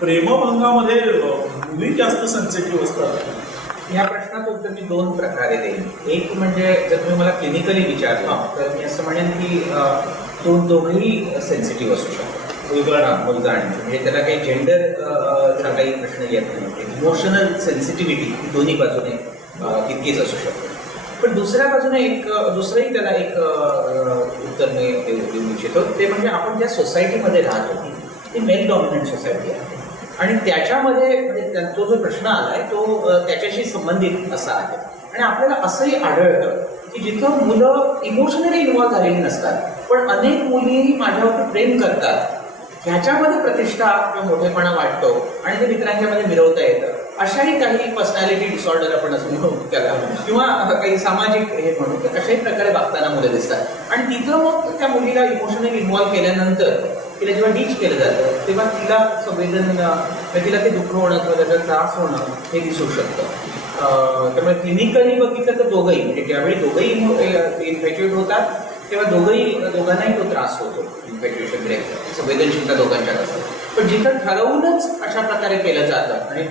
प्रेमभंगामध्ये मुली जास्त सेन्सिटिव्ह असतात. या प्रश्नाचं उत्तर मी दोन प्रकारे देईन. एक म्हणजे जर तुम्ही मला क्लिनिकली विचारलं तर मी असं म्हणेन की दोघंही सेन्सिटिव्ह असू शकतात. मुलगा आणि म्हणजे त्याला काही जेंडरचा काही प्रश्न येत नाही. इमोशनल सेन्सिटिव्हिटी ही दोन्ही बाजूने तितकीच असू शकते. पण दुसऱ्या बाजूने दुसरंही त्याला एक उत्तर मी देऊ इच्छितो. ते म्हणजे आपण ज्या सोसायटीमध्ये राहतो ती मेल डॉमिनंट सोसायटी आहे आणि त्याच्यामध्ये म्हणजे तो जो प्रश्न आलाय तो त्याच्याशी संबंधित असा आहे. आणि आपल्याला असंही आढळतं की जिथं मुलं इमोशनली इन्व्हॉल्व्ह झालेली नसतात पण अनेक मुली माझ्यावरती प्रेम करतात, ह्याच्यामध्ये प्रतिष्ठा किंवा मोठेपणा वाटतो आणि ते मित्रांच्यामध्ये मिरवता येतं. अशाही काही पर्सनॅलिटी डिसऑर्डर आपण असं म्हणू त्याला किंवा काही सामाजिक हे म्हणू तर अशाही प्रकारे वागताना मुलं दिसतात. आणि तिथं मग त्या मुलीला इमोशनली इन्व्हॉल्व्ह केल्यानंतर तिला जेव्हा डीच केलं जातं तेव्हा तिला तिला ते दुःख होणं किंवा त्याचा त्रास होणं हे दिसू शकतं. त्यामुळे क्लिनिकली बघितलं तर दोघंही म्हणजे ज्यावेळी दोघंही इन्फेक्टेड होतात तेव्हा दोघांनाही तो त्रास होतो. इन्फेक्टेशन ब्रेकचा संवेदनशीलता दोघांच्यात असते. पण जिथं ठरवूनच अशा प्रकारे केलं जातं आणि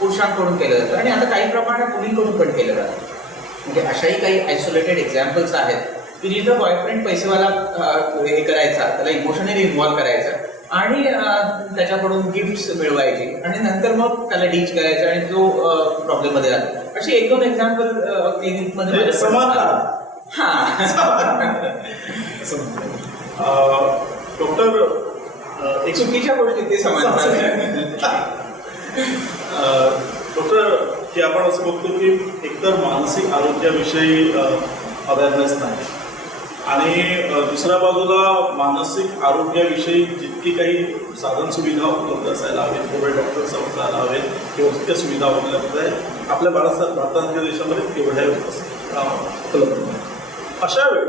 पुरुषांकडून केलं जातं आणि आता काही प्रमाणात मुलींकडून पण केलं जातं. म्हणजे अशाही काही आयसोलेटेड एक्झाम्पल्स आहेत की जिथं बॉयफ्रेंड पैसेवाला हे करायचा, त्याला इमोशनली इन्व्हॉल्व्ह करायचा आणि त्याच्याकडून गिफ्ट्स मिळवायचे आणि नंतर मग त्याला डीच करायचं आणि तो प्रॉब्लेममध्ये जातो. असे एक दोन एक्झाम्पल क्लिनिकमध्ये डॉक्टर एक चुकीच्या गोष्टी ते डॉक्टर की आपण असं बघतो की एकतर मानसिक आरोग्याविषयी अवेअरनेस नाही आणि दुसऱ्या बाजूला मानसिक आरोग्याविषयी जितकी काही साधन सुविधा उपलब्ध असायला हवेत, तेवढे डॉक्टर्स असायला हवेत किंवा जितक्या सुविधा उपलब्ध आहेत आपल्या भारतासारख्या देशामध्ये तेवढ्या उपलब्ध नाही. अशा वेळी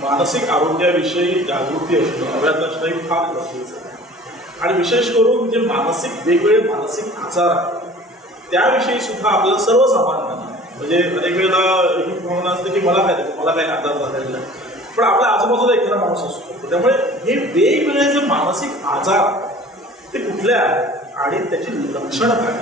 मानसिक आरोग्याविषयी जागृती असणं, अवेअरनेस असणं ही फार गरजेचं आहे. आणि विशेष करून म्हणजे वेगवेगळे मानसिक आजार आहेत त्याविषयी सुद्धा आपल्याला सर्वसामान्यांना म्हणजे अनेक वेळेला ही भावना असते की मला काही आजार झालेला नाही, पण आपल्या आजूबाजूला एखादा माणूस असू शकतो. त्यामुळे हे वेगवेगळे जे मानसिक आजार ते कुठले आहेत आणि त्याची लक्षणं काय?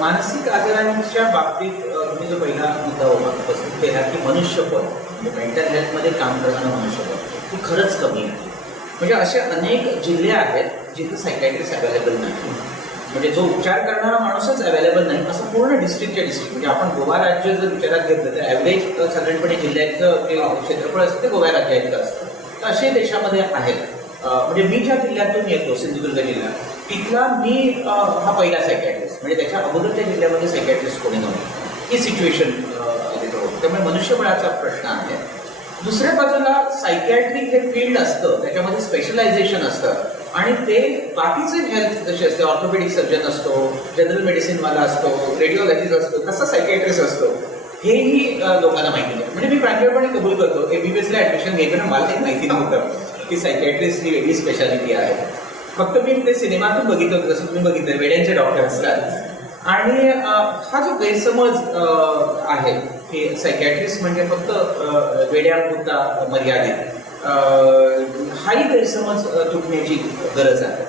मानसिक आजारांच्या बाबतीत मी जो पहिला मुद्दा उपस्थित केला की मनुष्यबळ म्हणजे मेंटल हेल्थमध्ये काम करणारं मनुष्यबळ ही खरंच कमी आहे. म्हणजे असे अनेक जिल्हे आहेत जिथे सायकॅट्रिस्ट अवेलेबल नाही. म्हणजे जो उपचार करणारा माणूसच अवेलेबल नाही असं पूर्ण डिस्ट्रिक्टच्या डिस्ट्रिक्ट म्हणजे आपण गोवा राज्य जर विचारात घेतलं तर ॲव्हरेज साधारणपणे जिल्ह्याचं जे क्षेत्रफळ असतं ते गोवा राज्यात असतं. तर असे देशामध्ये आहेत. म्हणजे मी ज्या जिल्ह्यातून येतो सिंधुदुर्ग जिल्हा तिथला मी हा पहिला सायकॅट्रिस्ट म्हणजे त्याच्या अगोदरच्या जिल्ह्यामध्ये सायकॅट्रिस्ट कोणी नव्हतं. ही सिच्युएशन तिथं होतं. त्यामुळे मनुष्यबळाचा प्रश्न आहे. दुसऱ्या बाजूला सायकॅट्रिक हे फील्ड असतं त्याच्यामध्ये स्पेशलायझेशन असतं आणि ते बाकीचे हेल्थ जसे असते ऑर्थोपेडिक सर्जन असतो, जनरल मेडिसिनवाला असतो, रेडिओलॉजिस्ट असतो, तसा सायकॅट्रिस्ट असतो हेही लोकांना माहिती नाही. म्हणजे मी प्रांजळपणे कबूल करतो MBBSला ॲडमिशन घेताना मला ते माहिती नव्हतं की सायकॅट्रिस्ट ही वेगळी स्पेशालिटी आहे. फक्त मी ते सिनेमातून बघितलं होतं जसं तुम्ही बघितलं वेड्यांचे डॉक्टर असतात. आणि हा जो गैरसमज आहे की सायकॅट्रिस्ट म्हणजे फक्त वेड्यापुरता मर्यादित हाही गैरसमज तुटण्याची गरज आहे.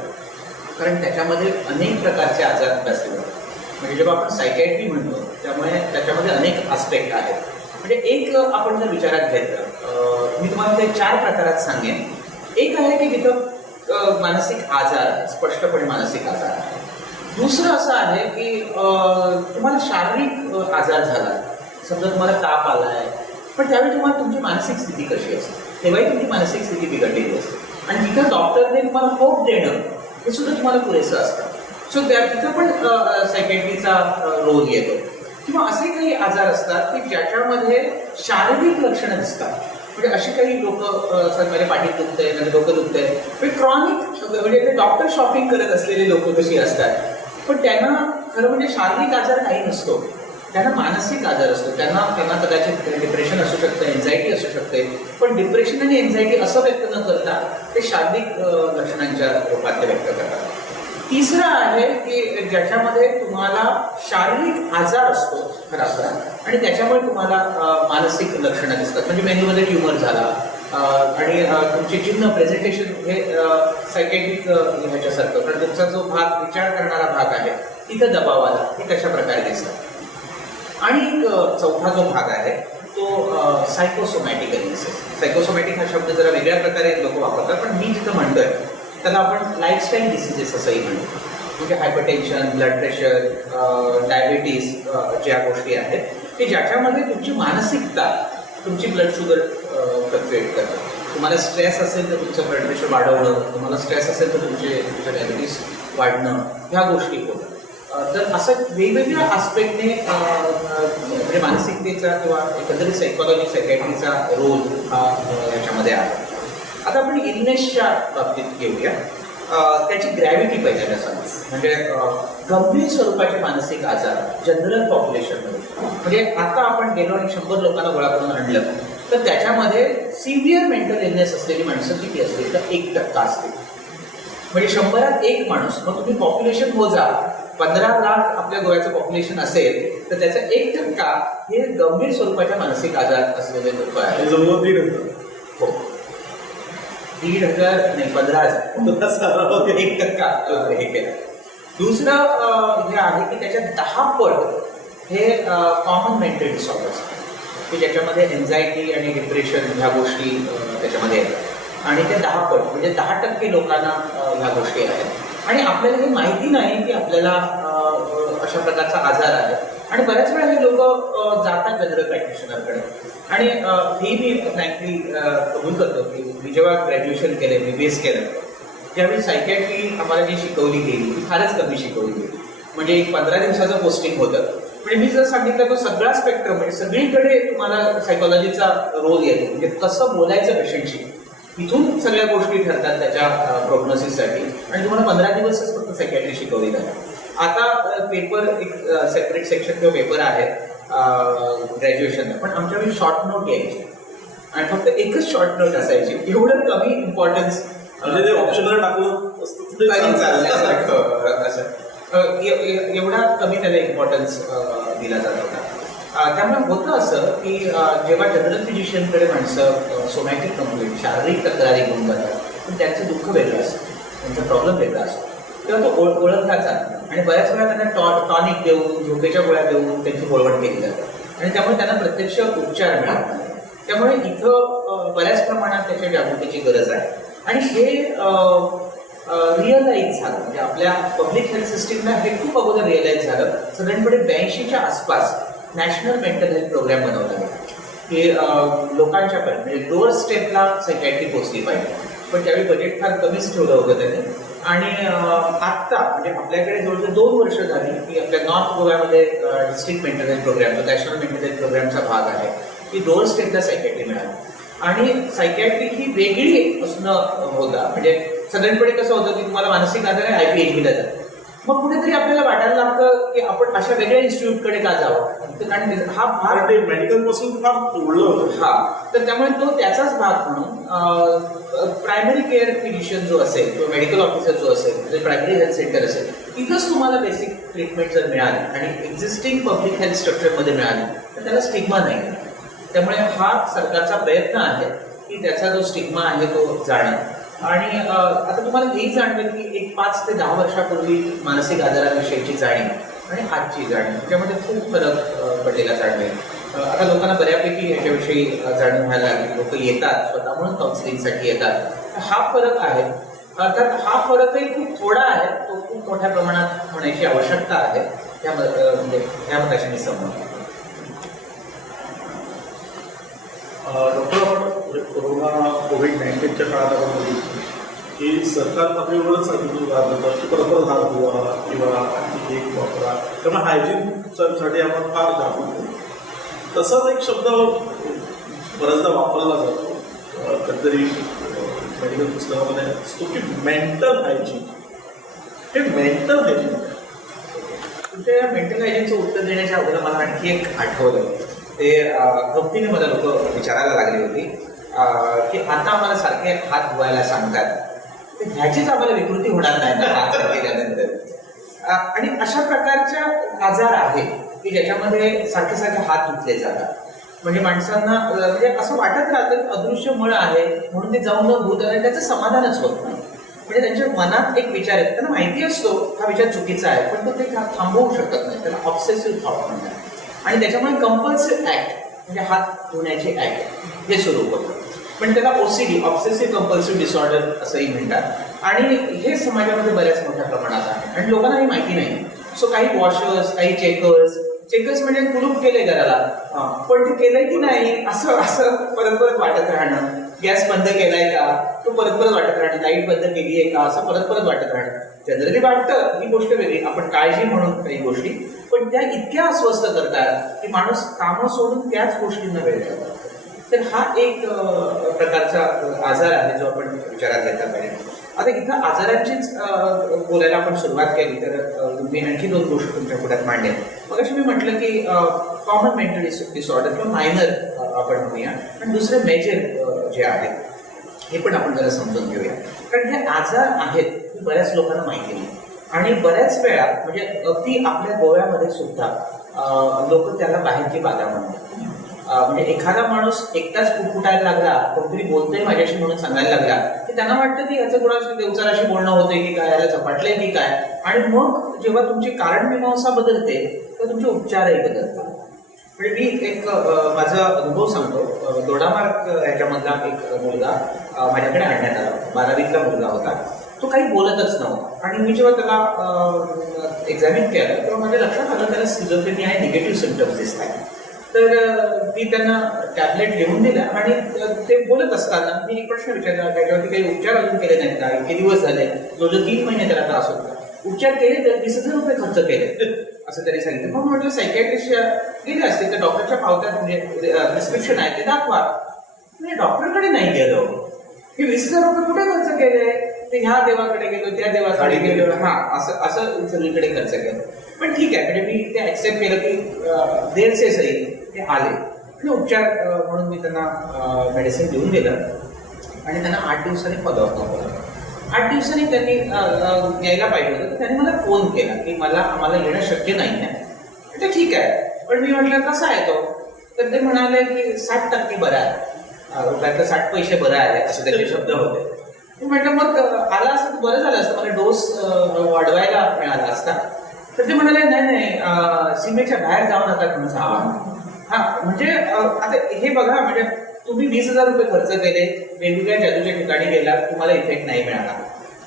कारण त्याच्यामध्ये अनेक प्रकारचे आजार अभ्यासले जातात. म्हणजे जेव्हा आपण सायकॅट्री म्हणतो त्यामुळे त्याच्यामध्ये अनेक आस्पेक्ट आहेत. म्हणजे एक आपण जर विचारात घेतलं मी तुम्हाला ते 4 प्रकारात सांगेन. एक आहे की जिथं मानसिक आजार स्पष्टपणे मानसिक आजार आहे. दुसरं असं आहे की तुम्हाला शारीरिक आजार झाला, समजा तुम्हाला ताप आला आहे पण त्यावेळी तुम्हाला तुमची मानसिक स्थिती कशी असते तेव्हाही तुमची मानसिक स्थिती बिघडलेली असते आणि तिथं डॉक्टरने तुम्हाला होप देणं हे सुद्धा तुम्हाला पुरेसं असतं. सो तिथं पण सायकॅट्रीचा रोल येतो. किंवा असे काही आजार असतात की ज्याच्यामध्ये शारीरिक लक्षणं दिसतात. म्हणजे अशी काही लोक माझ्या पाठीत दुखतंय माझं डोकं दुखतंय म्हणजे क्रॉनिक म्हणजे ते डॉक्टर शॉपिंग करत असलेले लोक कशी असतात. पण त्यांना खरं म्हणजे शारीरिक आजार काही नसतो, त्यांना मानसिक आजार असतो. त्यांना कदाचित डिप्रेशन असू शकतं, एन्झायटी असू शकते. पण डिप्रेशन आणि एन्झायटी असं व्यक्त न करता ते शारीरिक लक्षणांच्या रूपात ते व्यक्त करतात. तिसरं आहे की ज्याच्यामध्ये तुम्हाला शारीरिक आजार असतो खरा आणि त्याच्यामुळे तुम्हाला मानसिक लक्षणं दिसतात. म्हणजे मेंदूमध्ये ट्युमर झाला आणि तुमचे चिन्ह प्रेझेंटेशन हे सायकॅट्रिक ह्याच्यासारखं, कारण तुमचा जो भाग विचार करणारा भाग आहे तिथं दबाव आला हे कशा प्रकारे दिसतं. आणि एक चौथा जो भाग आहे तो सायकोसोमॅटिक एलिसिस. सायकोसोमॅटिक हा शब्द जरा वेगळ्या प्रकारे लोक वापरतात, पण मी जिथं म्हणतोय त्याला आपण लाईफस्टाईल डिसिजेस असंही म्हणतो. म्हणजे हायपरटेन्शन, ब्लड प्रेशर, डायबिटीस ज्या गोष्टी आहेत की ज्याच्यामध्ये तुमची मानसिकता तुमची ब्लड शुगर फ्लक्च्युएट करतात. तुम्हाला स्ट्रेस असेल तर तुमचं ब्लड प्रेशर वाढवणं, तुम्हाला स्ट्रेस असेल तर तुमचं डायबिटीस वाढणं, ह्या गोष्टी होतात. तर असं वेगवेगळ्या आस्पेक्टने म्हणजे मानसिकतेचा किंवा एकंदरीत सायकॉलॉजी सायकॅट्रीचा रोल हा याच्यामध्ये आहे. आता आपण इलनेसच्या बाबतीत घेऊया. त्याची ग्रॅव्हिटी पहिल्यांदा सांगू. म्हणजे गंभीर स्वरूपाचे मानसिक आजार जनरल पॉप्युलेशनमध्ये, म्हणजे आता आपण गेलो आणि 100 लोकांना गोळा करून आणलं तर त्याच्यामध्ये सिव्हिअर मेंटल इलनेस असलेली माणसं किती असतील तर 1% असतील. म्हणजे 100त 1 माणूस. मग तुम्ही पॉप्युलेशन मोजा, 15 लाख आपल्या गोव्याचं पॉप्युलेशन असेल तर त्याचा 1% हे गंभीर स्वरूपाच्या मानसिक आजार असलेले लोक आहेत. जवळजवळ 1.5 हो, 1,500 नाही 15,000 1% हे केलं. दुसरं हे आहे की त्याच्या 10 पट हे कॉमन मेंटल डिसऑर्डर्स की ज्याच्यामध्ये एन्झायटी आणि डिप्रेशन ह्या गोष्टी त्याच्यामध्ये येतात. आणि त्या 10 पट म्हणजे 10% लोकांना ह्या गोष्टी आहेत. आणि आपल्याला हे माहिती नाही की आपल्याला अशा प्रकारचा आजार आहे. आणि बऱ्याच वेळा हे लोक जातात जनरल प्रॅक्टिशनरकडे. आणि हे मी फ्रँकली कबूल करतो की मी जेव्हा ग्रॅज्युएशन केलं, BBS केलं, त्यावेळी सायकॅट्री आम्हाला जी शिकवली गेली ती फारच कमी शिकवली गेली. म्हणजे एक 15 दिवसाचं पोस्टिंग होतं. म्हणजे मी जर सांगितलं तो सगळा स्पेक्ट्रम म्हणजे सगळीकडे तुम्हाला सायकॉलॉजीचा रोल येतो. म्हणजे कसं बोलायचं पेशंटशी, इथून सगळ्या गोष्टी ठरतात त्याच्या प्रोग्नोसिससाठी. आणि तुम्हाला 15 दिवसच फक्त सायकॅट्री शिकवली जाते. आता पेपर एक सेपरेट सेक्शन किंवा पेपर आहे ग्रॅज्युएशनला, पण आमच्याकडे शॉर्ट नोट यायची आणि फक्त एकच शॉर्ट नोट असायची. एवढं कमी इम्पॉर्टन्स म्हणजे ते ऑप्शनला टाकलं एवढा कमी त्याला इम्पॉर्टन्स दिला जात होता. त्यामुळे होतं असं की जेव्हा जनरल फिजिशियनकडे माणसं सोमॅटिक कंप्लेंट शारीरिक तक्रारी घेऊन जातात पण त्यांचं दुःख वेगळं असतं, त्यांचा प्रॉब्लेम वेगळा असतो, तेव्हा तो ओळखला जातो. आणि बऱ्याच वेळा त्यांना टॉनिक देऊन, झोपेच्या गोळ्या देऊन त्यांची बोलवण केली जाते. आणि त्यामुळे त्यांना प्रत्यक्ष उपचार मिळत नाही. त्यामुळे इथं बऱ्याच प्रमाणात त्याच्या जागृतीची गरज आहे. आणि हे रिअलाईज झालं म्हणजे आपल्या पब्लिक हेल्थ सिस्टीमला हे खूप अगोदर रिअलाईज झालं. साधारणपणे 82च्या आसपास नॅशनल मेंटल हेल्थ प्रोग्राम बनवला गेला की लोकांच्या पर्यंत म्हणजे डोअर स्टेपला सायकॅट्री पोचली पाहिजे. पण त्यावेळी बजेट फार कमीच ठेवलं होतं त्याने. आणि आत्ता म्हणजे आपल्याकडे जवळजवळ 2 वर्ष झाली की आपल्या नॉर्थ गोव्यामध्ये डिस्ट्रिक्ट मेंटल हेल्थ प्रोग्राम जो नॅशनल मेंटल हेल्थ प्रोग्रामचा भाग आहे की डोअर स्टेपला सायकॅट्री मिळाली. आणि सायकॅट्री ही वेगळी असणं होता. म्हणजे साधारणपणे कसं होतं की तुम्हाला मानसिक आजार आहे IPHBला जातं, मग कुठेतरी आपल्याला वाटायला लागतं की आपण अशा वेगळ्या इन्स्टिट्यूटकडे का जावं. कारण हा भाग ते मेडिकल पासून फार जोडलं होतं. हा, तर त्यामुळे तो त्याचाच भाग म्हणून प्रायमरी केअर फिजिशियन जो असेल किंवा मेडिकल ऑफिसर जो असेल म्हणजे प्रायमरी हेल्थ सेंटर असेल तिथंच तुम्हाला बेसिक ट्रीटमेंट जर मिळाली आणि एक्झिस्टिंग पब्लिक हेल्थ स्ट्रक्चरमध्ये मिळाली तर त्याला स्टिग्मा नाही. त्यामुळे हा सरकारचा प्रयत्न आहे की त्याचा जो स्टिग्मा आहे तो जाणं. आणि आता तुम्हाला हेही जाणवेल की एक 5 ते 10 वर्षापूर्वी मानसिक आजाराविषयीची जाणीव आणि आजची जाणीव त्याच्यामध्ये खूप फरक पडलेला जाणवेल. आता लोकांना बऱ्यापैकी याच्याविषयी जाणून व्हायला लागली. लोक येतात स्वतः म्हणून काउन्सिलिंगसाठी येतात. हा फरक आहे. अर्थात हा फरकही खूप थोडा आहे, तो खूप मोठ्या प्रमाणात होण्याची आवश्यकता आहे. म्हणजे ह्या मताशी मी सहमत. डॉक्टर, आपण कोविड-19च्या काळात आपण बघितलं की सरकार आपल्यावरच राहतं की परत हात धुवा किंवा एक वापरा, त्यामुळे हायजीनसाठी आपण फार जागरूक. तसाच एक शब्द बऱ्याचदा वापरला जातो कधीतरी मेडिकल पुस्तकामध्ये असतो की मेंटल हायजीन. हे मेंटल हायजीन तुमच्या या मेंटल हायजीनचं उत्तर देण्याच्या अगोदर मला आणखी एक आठवलं. ते गमतीने मला लोक विचारायला लागली होती की आता आम्हाला सारखे हात धुवायला सांगतात, तर ह्याचीच आम्हाला विकृती होणार नाही ना हात केल्यानंतर. आणि अशा प्रकारच्या आजार आहेत की ज्याच्यामध्ये सारखे सारखे हात धुतले जातात. म्हणजे माणसांना म्हणजे असं वाटत राहतं की अदृश्य मळ आहे म्हणून ते जाऊन भूत आणि त्याचं समाधानच होत नाही. म्हणजे त्यांच्या मनात एक विचार आहे, त्यांना माहिती असतो हा विचार चुकीचा आहे, पण तो ते थांबवू शकत नाही, त्याला ऑब्सेसिव्ह थॉट म्हणतात. आणि त्याच्यामुळे कंपल्सिव्ह ऍक्ट म्हणजे हात धुण्याचे ऍक्ट हे सुरू होतं. पण त्याला ओसीडी ऑब्सेसिव्ह कंपल्सिव्ह डिसऑर्डर असंही म्हणतात. आणि हे समाजामध्ये बऱ्याच मोठ्या प्रमाणात आहे आणि लोकांना हे माहिती नाही. सो काही वॉशर्स, काही चेकर्स म्हणजे कुलूप केले घराला, पण ते केलंय की नाही असं असं परत परत वाटत राहणं. गॅस बंद केलाय का तो परत परत वाटत राहणं, लाईट बंद केली आहे का असं परत परत वाटत राहणं. जनरली वाटतं ही गोष्ट वेगळी, आपण काळजी म्हणून काही गोष्टी, पण त्या इतक्या अस्वस्थ करतात की माणूस कामं सोडून त्याच गोष्टींना वेळ देतो. तर हा एक प्रकारचा आजार आहे जो आपण विचारात घेतला पाहिजे. आता इथं आजारांचीच बोलायला आपण सुरुवात केली तर मी आणखी 2 गोष्टी तुमच्या पुढ्यात मांडेल. मग अशी मी म्हटलं की कॉमन मेंटल डिसऑर्डर किंवा मायनर आपण म्हणूया, आणि दुसरे मेजर जे आहेत हे पण आपण जरा समजून घेऊया. कारण हे आजार आहेत हे बऱ्याच लोकांना माहिती नाही. आणि बऱ्याच वेळा म्हणजे अगदी आपल्या गोव्यामध्ये सुद्धा लोक त्याला बाहेरची बाधा म्हणतात. म्हणजे एखादा माणूस एकटाच फुटफुटायला लागला, कोणतरी बोलतोय माझ्याशी म्हणून सांगायला लागला की त्यांना वाटतं की याचं कोणाशी देवचाराशी बोलणं होतंय की काय, याला झपाटलंय की काय. आणि मग जेव्हा तुमची कारणमीमांसा बदलते तर तुमचे उपचारही बदलतात. म्हणजे मी एक माझा अनुभव सांगतो. दोडामार्ग ह्याच्यामधला एक मुलगा माझ्याकडे आणण्यात आला. 12वीतला मुलगा होता. तो काही बोलतच नव्हता आणि मी जेव्हा त्याला एक्झामिन केलं तेव्हा माझ्या लक्षात आलं त्याला स्किझोफ्रेनिया आहे, निगेटिव्ह सिम्पटम्स दिसत आहेत. तर मी त्यांना टॅबलेट घेऊन दिला आणि ते बोलत असताना मी एक प्रश्न विचारला, त्याच्यावरती काही उपचार अजून केले नाहीत का, इतके दिवस झाले, जवळजवळ 3 महिने त्याला त्रास होता, उपचार केले तर 20,000 रुपये खर्च केले असं त्यांनी सांगितलं. मग म्हटलं सायकॅट्रिस्ट गेले असते तर डॉक्टरच्या पावत्यात म्हणजे प्रिस्क्रिप्शन आहे ते दाखवा. म्हणजे डॉक्टरकडे नाही गेलो, हे 20,000 रुपये कुठे खर्च केले, ते ह्या देवाकडे गेलो त्या देवाकडे गेलो, हा असं असं सगळीकडे खर्च केलं. पण ठीक आहे, म्हणजे मी ते ऍक्सेप्ट केलं की देर से सही ते आले आणि उपचार म्हणून मी त्यांना मेडिसिन देऊन दिलं आणि त्यांना 8 दिवसांनी फॉलोअप दाखवला. 8 दिवसांनी त्यांनी यायला पाहिजे होतं तर त्यांनी मला फोन केला की आम्हाला येणं शक्य नाही आहे. तर ठीक आहे, पण मी म्हटलं कसा आहे तो, तर ते म्हणाले की 60% बरं आहे, रुपयातलं 60 पैसे बरं आहे असे त्याचे शब्द होते. मी म्हटलं मग आला असं बरं झालं असतं, मला डोस वाढवायला मिळाला असता. तर ते म्हणाले नाही सीमेच्या बाहेर जाऊ नका म्हणून सांगा. हा म्हणजे आता हे बघा, म्हणजे तुम्ही 20,000 रुपये खर्च केले, वेगवेगळ्या जादूच्या ठिकाणी गेलात, तुम्हाला इफेक्ट नाही मिळाला.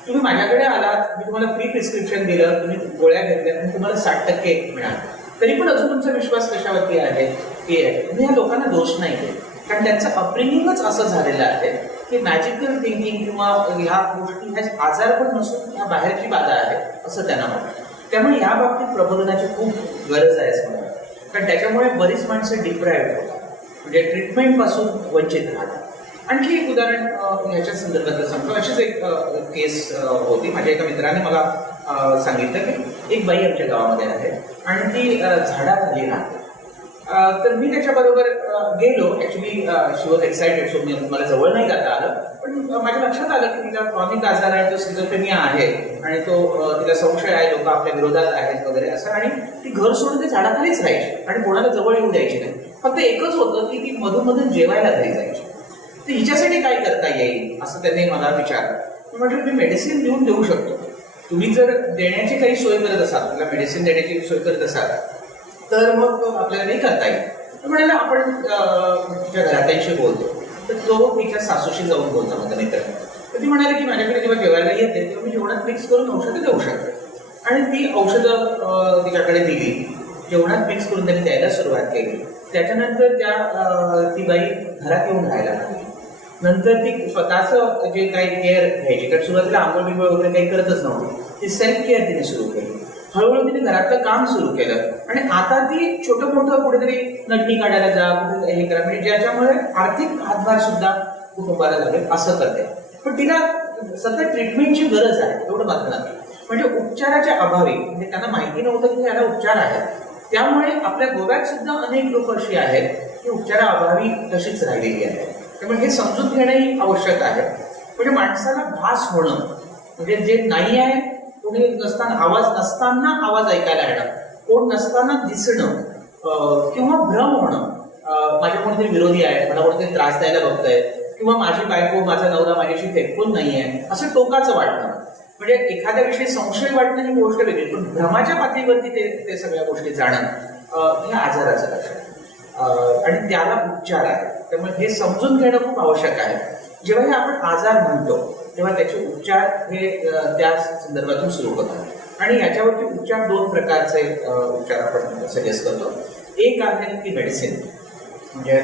तुम्ही माझ्याकडे आलात, मी तुम्हाला फ्री प्रिस्क्रिप्शन दिलं, तुम्ही गोळ्या घेतल्या आणि तुम्हाला 60% मिळाला, तरी पण अजून तुमचा विश्वास कशावरती आहे की मी ह्या लोकांना दोष नाही देत, कारण त्यांचं अपब्रिंगिंगच असं झालेलं आहे की मॅजिकल थिंकिंग किंवा ह्या गोष्टी ह्या आजार पण नसून ह्या बाहेरची बाधा आहे असं त्यांना वाटतं. त्यामुळे या बाबतीत प्रबोधनाची खूप गरज आहे असं मला, कारण त्याच्यामुळे बरीच माणसं डिप्रायव्ह होतात, म्हणजे ट्रीटमेंटपासून वंचित राहतात. आणखी एक उदाहरण ह्याच्या संदर्भात सांगतो. अशीच एक केस होती. माझ्या एका मित्राने मला सांगितलं की एक बाई आमच्या गावामध्ये आहे आणि ती झाडाखाली राहते. तर मी त्याच्याबरोबर गेलो. Actually she was excited, so मला जवळ नाही जाता आलं, पण माझ्या लक्षात आलं की तिला क्रॉनिक आजार आहे, तो स्किझोफ्रेनिया आहे आणि तो तिला संशय आहे, लोक आपल्या विरोधात आहेत वगैरे असं. आणि ती घर सोडून ते झाडाखालीच राहायची आणि कोणाला जवळ येऊ द्यायची नाही. फक्त एकच होतं की ती मधून मधून जेवायला घरी जायची. तर हिच्यासाठी काय करता येईल असं त्यांनी मला विचारलं. म्हटलं मी मेडिसिन देऊ शकतो, तुम्ही जर देण्याची काही सोय करत असाल, तिला मेडिसिन देण्याची सोय करत असाल तर मग आपल्याला नाही करता येईल. तर म्हणाला आपण तिच्या घरात्यांशी बोलतो. तर तो तिच्या सासूशी जाऊन बोलतो माझा मित्र. तर ती म्हणाली की माझ्याकडे जेव्हा जेवायला येते तेव्हा मी जेवणात मिक्स करून औषधं देऊ शकते. आणि ती औषधं तिच्याकडे दिली, जेवणात मिक्स करून त्यांनी द्यायला सुरुवात केली. त्याच्यानंतर ती बाई घरात येऊन राहायला लागली. नंतर ती स्वतःचं जे काही केअर घ्यायची, कारण सुरुवातीला आंघोळ बिंघोळ वगैरे काही करतच नव्हती, ती सेल्फ केअर तिने सुरू केली. हळूहळू तिने घरातलं काम सुरू केलं आणि आता ती छोटं मोठं कुठेतरी नटणी काढायला जा, कुठे हे करा, म्हणजे ज्याच्यामुळे आर्थिक हातभार सुद्धा कुटुंबाला लागेल असं करते. पण तिला सतत ट्रीटमेंटची गरज आहे एवढं मात्र नाही. म्हणजे उपचाराच्या अभावी, म्हणजे त्यांना माहिती नव्हतं की याला उपचार आहेत. त्यामुळे आपल्या गोव्यात सुद्धा अनेक लोक अशी आहेत की उपचाराअभावी तशीच राहिलेली आहेत. त्यामुळे हे समजून घेणंही आवश्यक आहे. म्हणजे माणसाला भास होणं, म्हणजे जे नाही आहे, कोणी नसताना आवाज ऐकायला येणं, कोण नसताना दिसणं किंवा भ्रम होणं, माझे कोणतरी विरोधी आहे, मला कोणतरी त्रास द्यायला बघताय, किंवा माझी बायको माझा नवरा माझ्याशी फेकून नाहीये असं टोकाचं वाटणं. म्हणजे एखाद्याविषयी संशय वाटणं ही गोष्ट वेगळी, पण भ्रमाच्या पातळीवरती ते सगळ्या गोष्टी जाणं हे आजाराचं लक्षण आणि त्याला उपचार आहे. त्यामुळे हे समजून घेणं खूप आवश्यक आहे. जेव्हाही आपण आजार म्हणतो तेव्हा त्याचे उपचार हे त्या संदर्भातून सुरू होतात आणि याच्यावरती उपचार दोन प्रकारचे उपचार आपण सजेस्ट करतो. एक आहे की मेडिसिन, म्हणजे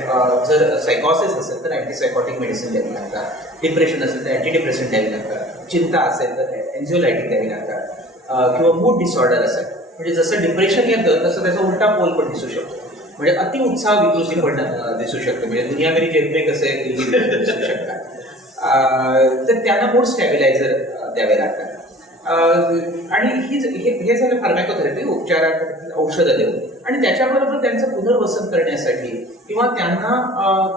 जर सायकॉसिस असेल तर अँटीसायकॉटिक मेडिसिन द्यावी लागतात, डिप्रेशन असेल तर अँटीडिप्रेशन द्यावी लागतात, चिंता असेल तर एन्झायटी द्यावी लागतात, किंवा मूड डिसऑर्डर असेल म्हणजे जसं डिप्रेशन येतं तसं त्याचा उलटा पोल पण दिसू शकतो, म्हणजे अतिउत्साह विकृती पण दिसू शकते, म्हणजे दुनिया मेरी जेब में कसे दिसू शकतात. तर त्यांना मूड स्टॅबिलायझर द्यावे लागतात. आणि हे झालं फार्मॅकोथेरपी, उपचारात औषधं देऊन, आणि त्याच्याबरोबर त्यांचं पुनर्वसन करण्यासाठी किंवा त्यांना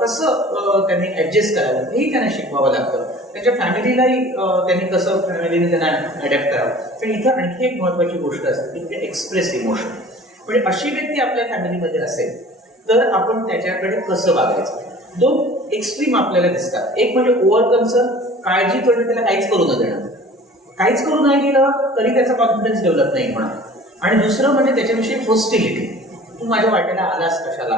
कसं त्यांनी ऍडजस्ट करावं हेही त्यांना शिकवावं लागतं. त्यांच्या फॅमिलीलाही त्यांनी कसं फॅमिलीने त्यांना अडॅप्ट करावं. तर इथं आणखी एक महत्त्वाची गोष्ट असते की म्हणजे एक्सप्रेस इमोशन. म्हणजे अशी व्यक्ती आपल्या फॅमिलीमध्ये असेल तर आपण त्याच्याकडे कसं वागायचं. दोन एक्स्ट्रीम आपल्याला दिसतात. एक म्हणजे ओव्हर कन्सर्न, काळजी करणं, त्याला काहीच करू न देणं, काहीच करू नाही दिलं तरी त्याचा कॉन्फिडन्स डेव्हलप नाही होणार. आणि दुसरं म्हणजे त्याच्याविषयी हॉस्टिलिटी, तू माझ्या वाटेला आलास कशाला,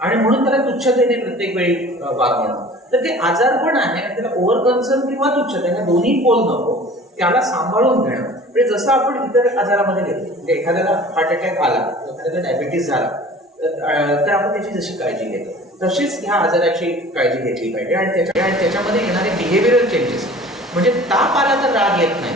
आणि म्हणून त्याला तुच्छतेने प्रत्येक वेळी वागवणं. तर ते आजार पण आहे आणि त्याला ओव्हर कन्सर्न किंवा तुच्छता ह्या दोन्ही पोल नको, त्याला सांभाळून घेणं. म्हणजे जसं आपण इतर आजारामध्ये घेतो, म्हणजे एखाद्याला हार्ट अटॅक आला, एखाद्याला डायबिटीस झाला तर आपण त्याची जशी काळजी घेतो तशीच ह्या आजाराची काळजी घेतली पाहिजे. आणि त्याच्यामध्ये येणारे बिहेवियरल चेंजेस, म्हणजे ताप आला तर राग येत नाही.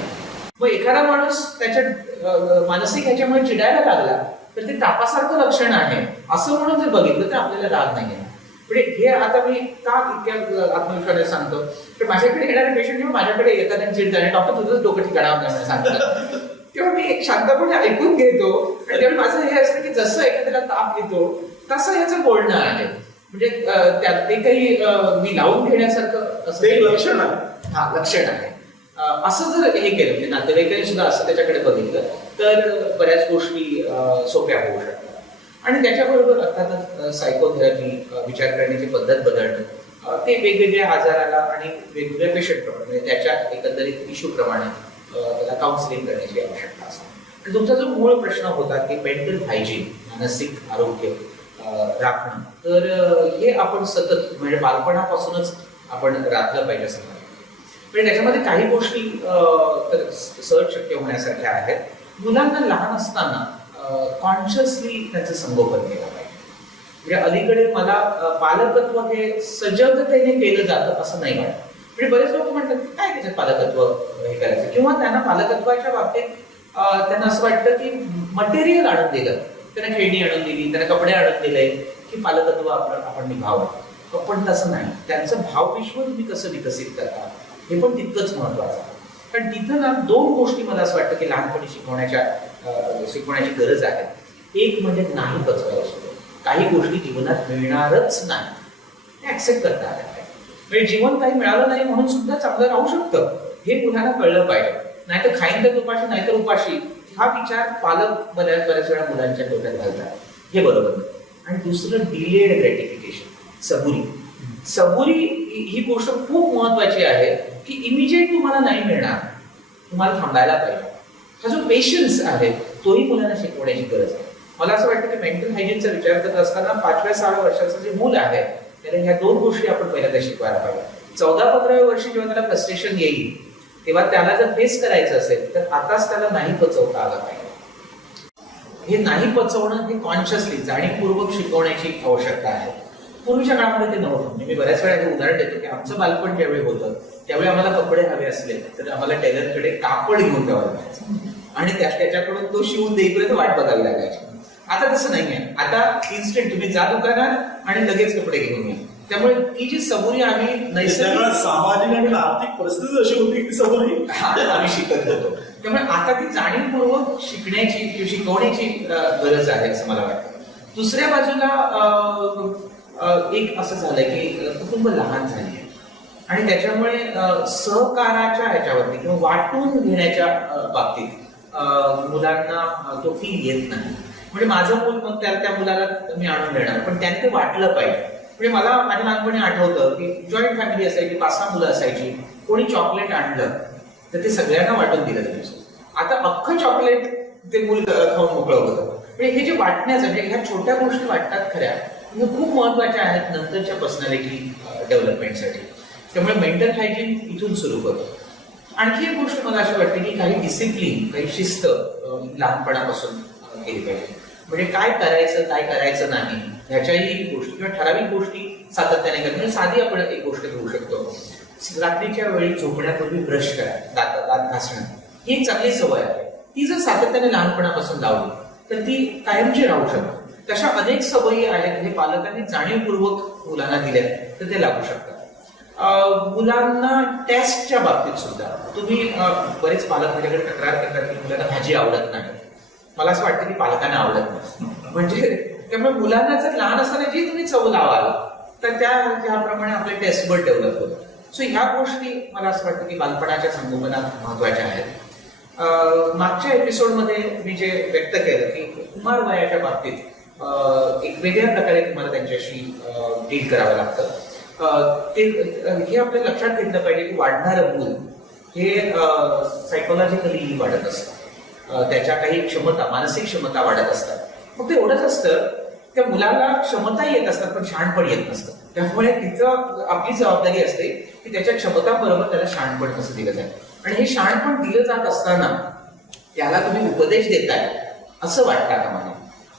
मग एखादा माणूस त्याच्या मानसिक ह्याच्यामुळे चिडायला लागला तर ते तापासारखं लक्षण आहे असं म्हणून जर बघितलं तर आपल्याला राग नाही आहे. म्हणजे हे आता मी का इतक्या आत्मविश्वासाने सांगतो तर माझ्याकडे येणारे पेशंट जेव्हा माझ्याकडे येतात आणि चिडतात, डॉक्टर तुझंच डोकं ठिकाणावर नाही सांगतात, तेव्हा मी एक शांतपणे ऐकून घेतो. आणि तेव्हा माझं हे असतं की जसं एखाद्याला ताप येतो तसं ह्याचं बोलणं आहे. म्हणजे त्यात ते काही मी लावून घेण्यासारखं असं ते लक्षण आहे. हा लक्षण आहे. असं जर हे केलं म्हणजे नातेवाईकांनी सुद्धा असं त्याच्याकडे बघितलं तर बऱ्याच गोष्टी सोप्या होऊ शकतात. आणि त्याच्याबरोबर अर्थातच सायकोथेरपी, विचार करण्याची पद्धत बदलणं, ते वेगवेगळ्या आजाराला आणि वेगवेगळ्या पेशंटप्रमाणे म्हणजे त्याच्या एकंदरीत इश्यूप्रमाणे त्याला काउन्सिलिंग करण्याची आवश्यकता असते. तुमचा जो मूळ प्रश्न होता की मेंटल हायजीन, मानसिक आरोग्य राखणं, तर हे आपण सतत म्हणजे बालपणापासूनच आपण राखलं पाहिजे असं मला. म्हणजे त्याच्यामध्ये काही गोष्टी तर सहज शक्य होण्यासारख्या आहेत. मुलांना लहान असताना कॉन्शियसली त्यांचं संगोपन केलं पाहिजे. म्हणजे अलीकडे मला पालकत्व हे सजगतेने केलं जातं असं नाही वाटत. म्हणजे बरेच लोक म्हणतात काय त्याच्यात पालकत्व हे करायचं, किंवा त्यांना पालकत्वाच्या बाबतीत त्यांना असं वाटतं की मटेरियल आणून दिलं, त्यांना खेळणी आणून दिली, त्यांना कपडे आणून दिले की पालकत्व आपण निभावं. पण तसं नाही. त्यांचं भावविश्व तुम्ही कसं विकसित करता हे पण तितकंच महत्वाचं आहे. कारण तिथं ना दोन गोष्टी मला असं वाटतं की लहानपणी शिकवण्याची गरज आहे. एक म्हणजे नाही पचवायला शिकवणं. काही गोष्टी जीवनात मिळणारच नाही, ते ऍक्सेप्ट करता आल्या पाहिजे. म्हणजे जीवन काही मिळालं नाही म्हणून सुद्धा चांगलं राहू शकतं हे मुलांना कळलं पाहिजे. नाहीतर खाईन तर उपाशी, नाहीतर उपाशी, हा विचार पालक बऱ्याच वेळा मुलांच्या डोक्यात घालतात, हे बरोबर नाही. आणि दुसरं डिलेड ग्रॅटिफिकेशन, सबुरी ही गोष्ट खूप महत्वाची आहे की इमिजिएट तुम्हाला नाही मिळणार, तुम्हाला थांबायला पाहिजे. हा जो पेशन्स आहे तोही मुलांना शिकवण्याची गरज आहे. मला असं वाटतं की मेंटल हायजीनचा विचार करत असताना 5व्या-6व्या वर्षाचं जे मूल आहे त्याला ह्या दोन गोष्टी आपण पहिल्यांदा शिकवायला पाहिजे. 14-15व्या वर्षी जेव्हा त्याला फ्रस्ट्रेशन येईल तेव्हा त्याला जर फेस करायचं असेल तर आताच त्याला नाही पचवता आलं पाहिजे. हे नाही पचवणं हे कॉन्शियसली जाणीवपूर्वक शिकवण्याची आवश्यकता आहे. पूर्वीच्या काळामध्ये ते नव्हतं. म्हणजे मी बऱ्याच वेळा हे उदाहरण देतो की आमचं बालपण ज्यावेळी होतं त्यावेळी आम्हाला कपडे हवे असले तर आम्हाला टेलरकडे कापड घेऊन द्यावं लागायचं आणि त्याच्याकडून तो शिवून देईपर्यंत वाट बघावी लागायची. आता तसं नाहीये. आता इन्स्टंट तुम्ही जा दुकानात आणि लगेच कपडे घेऊन या. त्यामुळे ती जी सबुरी आम्ही नैसर्गिक सामाजिक आणि आर्थिक परिस्थिती अशी होती की सबुरी आम्ही शिकत होतो. त्यामुळे आता ती जाणीवपूर्वक शिकण्याची किंवा शिकवण्याची गरज आहे असं मला वाटतं. दुसऱ्या बाजूला एक असं झालंय की कुटुंब लहान झाली आहे आणि त्याच्यामुळे सहकाराच्या ह्याच्यावरती किंवा वाटून घेण्याच्या बाबतीत मुलांना तो फील येत नाही. म्हणजे माझं मूल मग त्या मुलाला मी आणून देणार, पण त्याने ते वाटलं पाहिजे. म्हणजे मला माझ्या लहानपणी आठवतं की जॉईंट फॅमिली असायची, 5-6 मुलं असायची. कोणी चॉकलेट आणलं तर ते सगळ्यांना वाटून दिलं जायचं. आता अख्खं चॉकलेट ते मूल खाऊन मोकळं होतं. म्हणजे हे जे वाटण्याचं, म्हणजे ह्या छोट्या गोष्टी वाटतात खऱ्या, खूप महत्वाच्या आहेत नंतरच्या पर्सनॅलिटी डेव्हलपमेंटसाठी. त्यामुळे मेंटल हायजीन इथून सुरू करतो. आणखी एक गोष्ट मला अशी वाटते की काही डिसिप्लिन, काही शिस्त लहानपणापासून केली पाहिजे. म्हणजे काय करायचं नाही ह्याच्याही गोष्टी किंवा ठराविक गोष्टी सातत्याने करणे. म्हणजे साधी आपण एक गोष्ट घेऊ शकतो, रात्रीच्या वेळी झोपण्यापूर्वी ब्रश करा, दात घासणं ही एक चांगली सवय आहे. ती जर सातत्याने लहानपणापासून लावली तर ती कायमची राहू शकते. तशा अनेक सवयी आहेत हे पालकांनी जाणीवपूर्वक मुलांना दिल्या तर ते लागू शकतात. मुलांना टेस्टच्या बाबतीत सुद्धा तुम्ही बरेच पालक माझ्याकडे तक्रार करतात की मुलांना भाजी आवडत नाही. मला असं वाटतं की पालकांना आवडत नाही. म्हणजे त्यामुळे मुलांना जर लहान असताना जी तुम्ही चव लावाल तर त्याप्रमाणे आपले टेस्ट बड डेव्हलप होतं. सो ह्या गोष्टी मला असं वाटतं की बालपणाच्या संगोपनात महत्वाच्या आहेत. मागच्या एपिसोडमध्ये मी जे व्यक्त केलं की कुमार वयाच्या बाबतीत एक वेगळ्या प्रकारे तुम्हाला त्यांच्याशी डील करावं लागतं. हे आपल्या लक्षात घेतलं पाहिजे की वाढणारं मूल हे सायकोलॉजिकली वाढत असतं. त्याच्या काही क्षमता, मानसिक क्षमता वाढत असतात. फक्त एवढंच असतं, त्या मुलाला क्षमता येत असतात पण शहाणपण येत नसतं. त्यामुळे तिथं आपली जबाबदारी असते की त्याच्या क्षमतांबरोबर त्याला शहाणपण कसं दिलं जाईल. आणि हे शहाणपण दिलं जात असताना त्याला तुम्ही उपदेश देताय असं वाटतं का मला.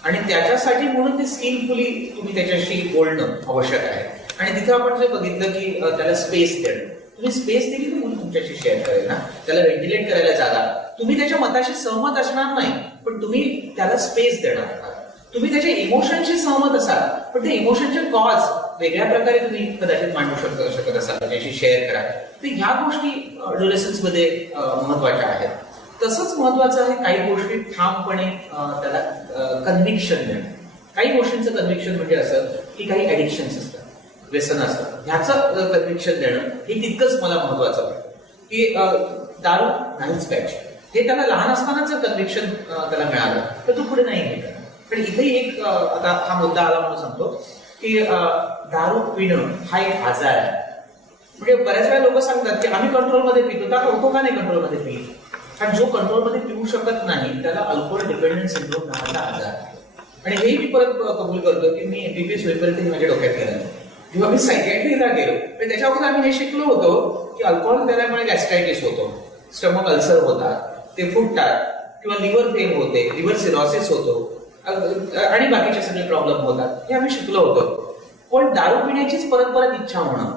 आणि त्याच्यासाठी म्हणून ते स्किलफुली तुम्ही त्याच्याशी बोलणं आवश्यक आहे. आणि तिथं आपण जे बघितलं की त्याला स्पेस देणं, तुम्ही स्पेस दिली तर म्हणून तुमच्याशी शेअर करेल ना. त्याला व्हेंटिलेट करायला जागा, तुम्ही त्याच्या मताशी सहमत असणार नाही पण तुम्ही त्याला स्पेस देणार आहात. तुम्ही त्याच्या इमोशनशी सहमत असाल पण ते इमोशनचे कॉज वेगळ्या प्रकारे तुम्ही कदाचित मांडू शकत असाल, त्याच्याशी शेअर करा. तर ह्या गोष्टी ॲडोलेसन्स मध्ये महत्वाच्या आहेत. तसंच महत्वाचं आहे काही गोष्टी ठामपणे त्याला कन्व्हिक्शन देणं. काही गोष्टींचं कन्व्हिक्शन म्हणजे असं की काही ऍडिक्शन्स असतात, व्यसन असतात, ह्याचं कन्व्हिक्शन देणं हे तितकंच मला महत्वाचं वाटतं. की दारू नाहीच पाहिजे हे त्याला लहान असतानाच जर कन्व्हिक्शन त्याला मिळालं तर तो पुढे नाही घेणार. पण इथेही एक आता हा मुद्दा आला म्हणून सांगतो की दारू पिणं हा एक आजार आहे. म्हणजे बऱ्याच वेळा लोक सांगतात की आम्ही कंट्रोलमध्ये पितो, तर तो का नाही कंट्रोलमध्ये पित. कारण जो कंट्रोलमध्ये पिऊ शकत नाही त्याला अल्कोहोल डिपेंडन्स सिंड्रोम नावाचा आजार आहे. आणि हेही मी परत कबूल करतो की मी MBBS होईपर्यंत माझ्या डोक्यात गेलं. जेव्हा मी सायकॅट्रीला गेलो तर त्याच्या अगोदर आम्ही हे शिकलो होतो की अल्कोहोल प्यायल्यामुळे गॅस्ट्रायटिस होतो, स्टमक अल्सर होतात, ते फुटतात किंवा लिव्हर फेल होते, लिव्हर सिरोसिस होतो आणि बाकीचे सगळे प्रॉब्लेम होतात, हे आम्ही शिकलो होतो. पण दारू पिण्याचीच परत परत इच्छा होणं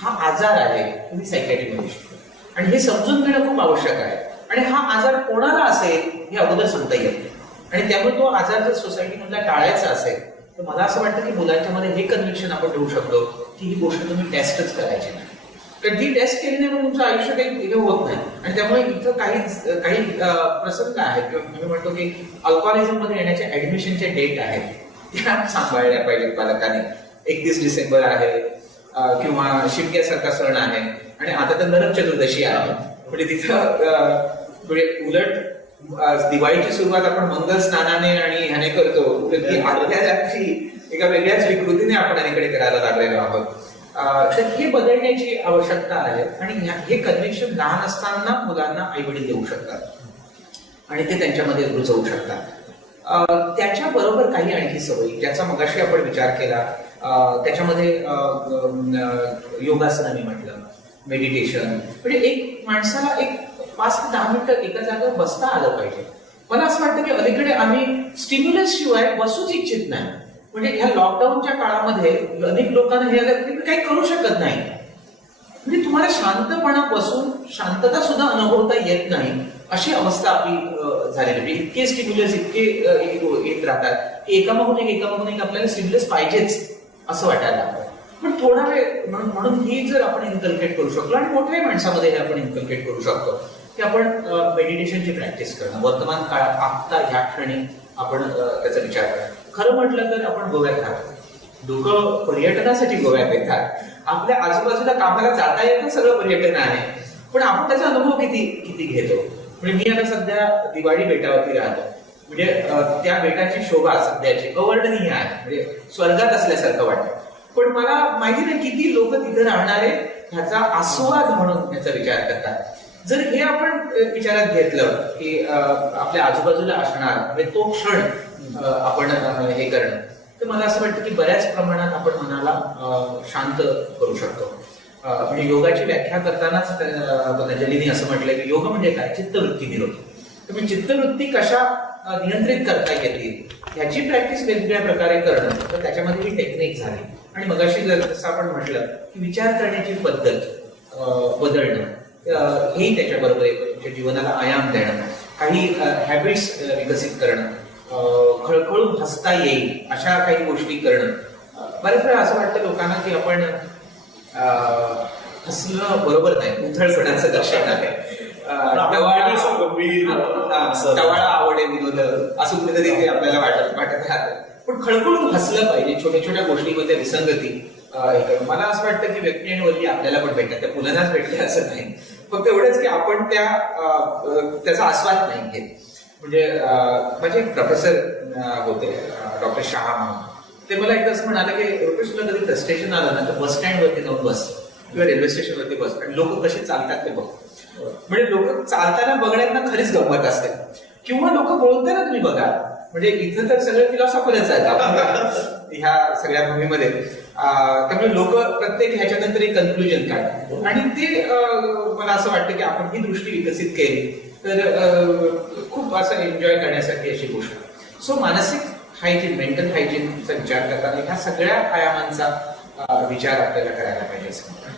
हा आजार आहे, तुम्ही सायकॅट्रीमध्ये शिकलो. आणि हे समजून घेणं खूप आवश्यक आहे. आणि हा आजार कोणाला असेल हे अगोदर सांगता येत नाही. आणि त्यामुळे तो आजार जर सोसायटीमधला टाळायचा असेल तर मला असं वाटतं की मुलांच्या मध्ये हे कन्व्हिक्शन आपण ठेवू शकतो की ही गोष्ट तुम्ही टेस्टच करायची नाही. तर ती टेस्ट केली नाही तुमचं आयुष्य काही हे होत नाही. आणि त्यामुळे इथं काही प्रसंग आहेत किंवा मी म्हणतो की अल्कोहोलिझम मध्ये येण्याच्या ऍडमिशनचे डेट आहेत त्या सांभाळल्या पाहिजेत पालकांनी. 31 डिसेंबर आहे किंवा शिमग्यासारखा सण आहे आणि आता तर नरक चतुर्दशी आहे. म्हणजे तिथं उलट दिवाळीची सुरुवात आपण मंगल स्नानाने आणि ह्याने करतो, ती आदल्या रात्री एका वेगळ्याच विकृतीने आपण अलीकडे करायला लागलेलो आहोत. तर हे बदलण्याची आवश्यकता आहे. आणि हे कन्व्हिक्शन लहान असताना मुलांना आई वडील देऊ शकतात आणि ते त्यांच्यामध्ये रुजवू शकतात. त्याच्याबरोबर काही आणखी सवयी ज्याचा मगाशी आपण विचार केला, त्याच्यामध्ये योगासन मी म्हटलं, मेडिटेशन. म्हणजे एक माणसाला एक 5 ते 10 मिनिटं एका जागेवर बसता आलं पाहिजे. मला असं वाटतं की अलीकडे आम्ही स्टिम्युलस शिवाय बसूच इच्छित नाही. म्हणजे ह्या लॉकडाऊनच्या काळामध्ये अनेक लोकांना हे काही करू शकत नाही. म्हणजे तुम्हाला शांतपणा बसून शांतता सुद्धा अनुभवता येत नाही अशी अवस्था आपली झालेली. म्हणजे इतके स्टिम्युलस इतके येत राहतात की एकामागून एक आपल्याला स्टिम्युलस पाहिजेच असं वाटायला लागतं. पण थोडा वेळ म्हणून ही जर आपण इन्कल्केट करू शकलो आणि मोठ्याही माणसामध्ये हे आपण इन्कल्केट करू शकतो की आपण मेडिटेशनची प्रॅक्टिस करणं. वर्तमान काळात आत्ता ह्या क्षणी आपण त्याचा विचार करा. खरं म्हटलं तर आपण गोव्यात राहतो, लोक पर्यटनासाठी गोव्यात येतात. आपल्या आजूबाजूला कामाला जाता येतं, सगळं पर्यटन आहे, पण आपण त्याचा अनुभव किती घेतो. म्हणजे मी आता सध्या दिवाळी बेटावरती राहतो. म्हणजे त्या बेटाची शोभा सध्याची अवर्णनीय आहे, म्हणजे स्वर्गात असल्यासारखं वाटतं. पण मला माहिती नाही किती लोक तिथे राहणारे ह्याचा आस्वाद म्हणून याचा विचार करतात. जर हे आपण विचारात घेतलं की आपल्या आजूबाजूला असणार म्हणजे तो क्षण आपण हे करणं, तर मला असं वाटतं की बऱ्याच प्रमाणात आपण मनाला शांत करू शकतो. म्हणजे योगाची व्याख्या करतानाच पतंजलीने असं म्हटलंय की योग म्हणजे काय, चित्तवृत्ती निरोध. तर चित्तवृत्ती कशा नियंत्रित करता येतील ह्याची प्रॅक्टिस वेगवेगळ्या प्रकारे करणं, तर त्याच्यामध्ये ही टेक्निक झाली. आणि मगाशी जसं आपण म्हटलं की विचार करण्याची पद्धत बदलणं, हेही त्याच्याबरोबर येतं. जीवनाला आयाम देणं, काही हॅबिट्स विकसित करणं, खळखळून हसता येईल अशा काही गोष्टी करणं. बऱ्याच वेळा असं वाटतं लोकांना की आपण हसणं बरोबर नाही, उथळपणाचं लक्षण आहे. टवाळा आवडे विनोद असं कुठेतरी ते आपल्याला वाटत राहतं. पण खळखळून हसलं पाहिजे, छोट्या छोट्या गोष्टीमध्ये विसंगती. मला असं वाटतं की व्यक्ती आणि वल्ली आपल्याला पण भेटतात, त्या मुलांनाच भेटले असं नाही. फक्त एवढंच की आपण त्याचा आस्वाद नाही घेत. म्हणजे माझे एक प्रोफेसर होते डॉक्टर शहा म्हणून, ते मला एकदा असं म्हणाले की रुपेश तुला कधी फ्रस्ट्रेशन आलं ना तर बस स्टँड वरती जाऊन बस किंवा रेल्वे स्टेशन वरती बस आणि लोक कसे चालतात ते बघ. म्हणजे लोक चालताना बघण्यात खरीच गंमत असते. किंवा लोक बोलताना तुम्ही बघा, म्हणजे इथं तर सगळं फिलॉसॉफरच आहेत आपण ह्या सगळ्या भूमीमध्ये. त्यामुळे लोक प्रत्येक ह्याच्यानंतर एक कन्क्लुजन काढतात आणि ते मला असं वाटतं की आपण ही दृष्टी विकसित केली तर खूप असं एन्जॉय करण्यासाठी अशी गोष्ट. सो मानसिक हायजीन, मेंटल हायजीनचा विचार करताना ह्या सगळ्या आयामांचा विचार आपल्याला करायला पाहिजे असं म्हणतात.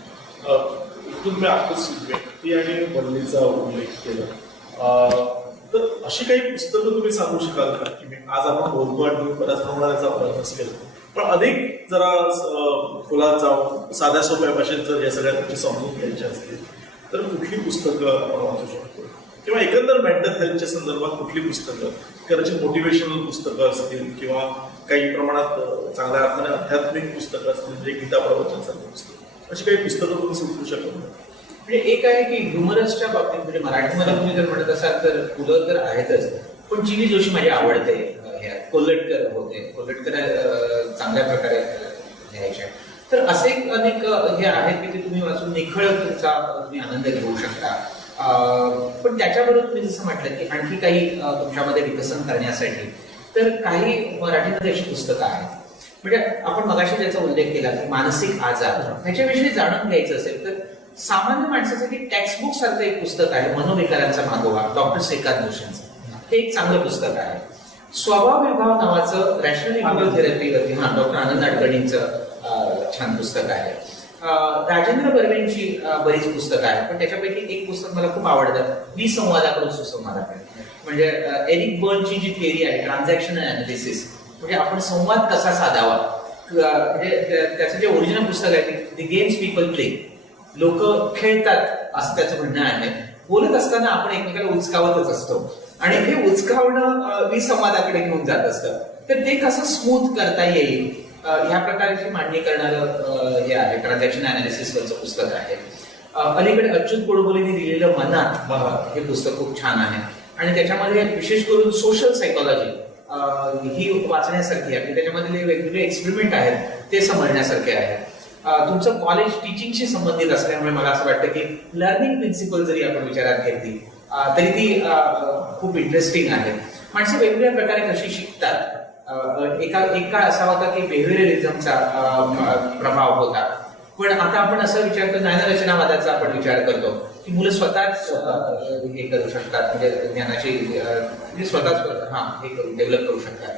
तुम्ही आताच व्यक्ती आणि वल्लीचा उल्लेख केला, तर अशी काही पुस्तकं तुम्ही सांगू शकाल का की आज आपण बोलतो आणि तुम्ही बऱ्याच प्रमाणात याचा अभ्यास केला, पण अधिक जरा खोलात जाऊन साध्या सोप्या भाषेत जर या सगळ्या गोष्टी समजून घ्यायच्या असतील तर कुठली पुस्तकं आपण वाचू शकतो, किंवा एकंदर मेंटल हेल्थच्या संदर्भात कुठली पुस्तकं, कदाचित मोटिवेशनल पुस्तकं असतील किंवा काही प्रमाणात चांगल्या अर्थाने आध्यात्मिक पुस्तकं असतील, म्हणजे गीता प्रवचनासारखी पुस्तकं, अशी काही पुस्तकं तुम्ही सुचवू शकता? म्हणजे एक आहे की ह्युमरसच्या बाबतीत, म्हणजे मराठीमध्ये तुम्ही जर म्हणत असाल तर पुलं तर आहेतच, पण चिनी जोशी माझी आवडते. कोल्हटकर होते, कोल्हटकर चांगल्या प्रकारे लिहायचे. तर असे अनेक हे आहेत की ते तुम्ही वाचून निखळ तुमचा तुम्ही आनंद घेऊ शकता. पण त्याच्याबरोबर तुम्ही जसं म्हटलं की आणखी काही तुमच्यामध्ये विकसन करण्यासाठी तर काही मराठीमध्ये अशी पुस्तकं आहेत. म्हणजे आपण मगाशी त्याचा उल्लेख केला की मानसिक आजार ह्याच्याविषयी जाणून घ्यायचं असेल तर सामान्य माणसासाठी टेक्स्टबुक सारखं एक पुस्तक आहे, मनोविकारांचा मागोवा, डॉक्टर श्रीकांत जोशींचं. हे एक चांगलं पुस्तक आहे. स्वभाव विभाव नावाचं रॅशनल इम्युनोथेरपीवरती डॉक्टर आनंद नाडकर्णींचं छान पुस्तक आहे. राजेंद्र बर्वेंची बरीच पुस्तकं आहेत, पण त्याच्यापैकी एक पुस्तक मला खूप आवडतं, विसंवादाकडून सुसंवादाकडे. म्हणजे एरिक बर्नची जी थिअरी आहे ट्रान्झॅक्शन अनालिसिस, म्हणजे आपण संवाद कसा साधावा. म्हणजे त्याचं जे ओरिजिनल पुस्तक आहे दी गेम्स पीपल प्ले, लोक खेळतात असं त्याचं म्हणणं आहे. बोलत असताना आपण एकमेकाला उचकावतच असतो आणि हे उचकावणं विसंवादाकडे घेऊन जात असतं. तर ते कसं स्मूथ करता येईल ह्या प्रकारची मांडणी करणारं हे आहे, ट्रान्झॅक्शन अनालिसिस वरचं पुस्तक आहे. अलीकडे अच्युत गोडबोलेंनी दिलेलं मनात हे पुस्तक खूप छान आहे आणि त्याच्यामध्ये विशेष करून सोशल सायकोलॉजी ही वाचण्यासारखी आहे. त्याच्यामध्ये वेगवेगळे एक्सपेरिमेंट आहेत ते समजण्यासारखे आहेत. तुमचं कॉलेज टीचिंगशी संबंधित असल्यामुळे मला असं वाटतं की लर्निंग प्रिन्सिपल जरी आपण विचारात घेतली तरी ती खूप इंटरेस्टिंग आहे. माणसं वेगवेगळ्या प्रकारे कशी शिकतात. एक काळ असा होता की बिहेवियरिझमचा प्रभाव होता, पण आता आपण असं विचार करतो, ज्ञानरचनावादाचा आपण विचार करतो की मुलं स्वतःच हे करू शकतात, म्हणजे ज्ञानाची स्वतःच हे करू डेव्हलप करू शकतात.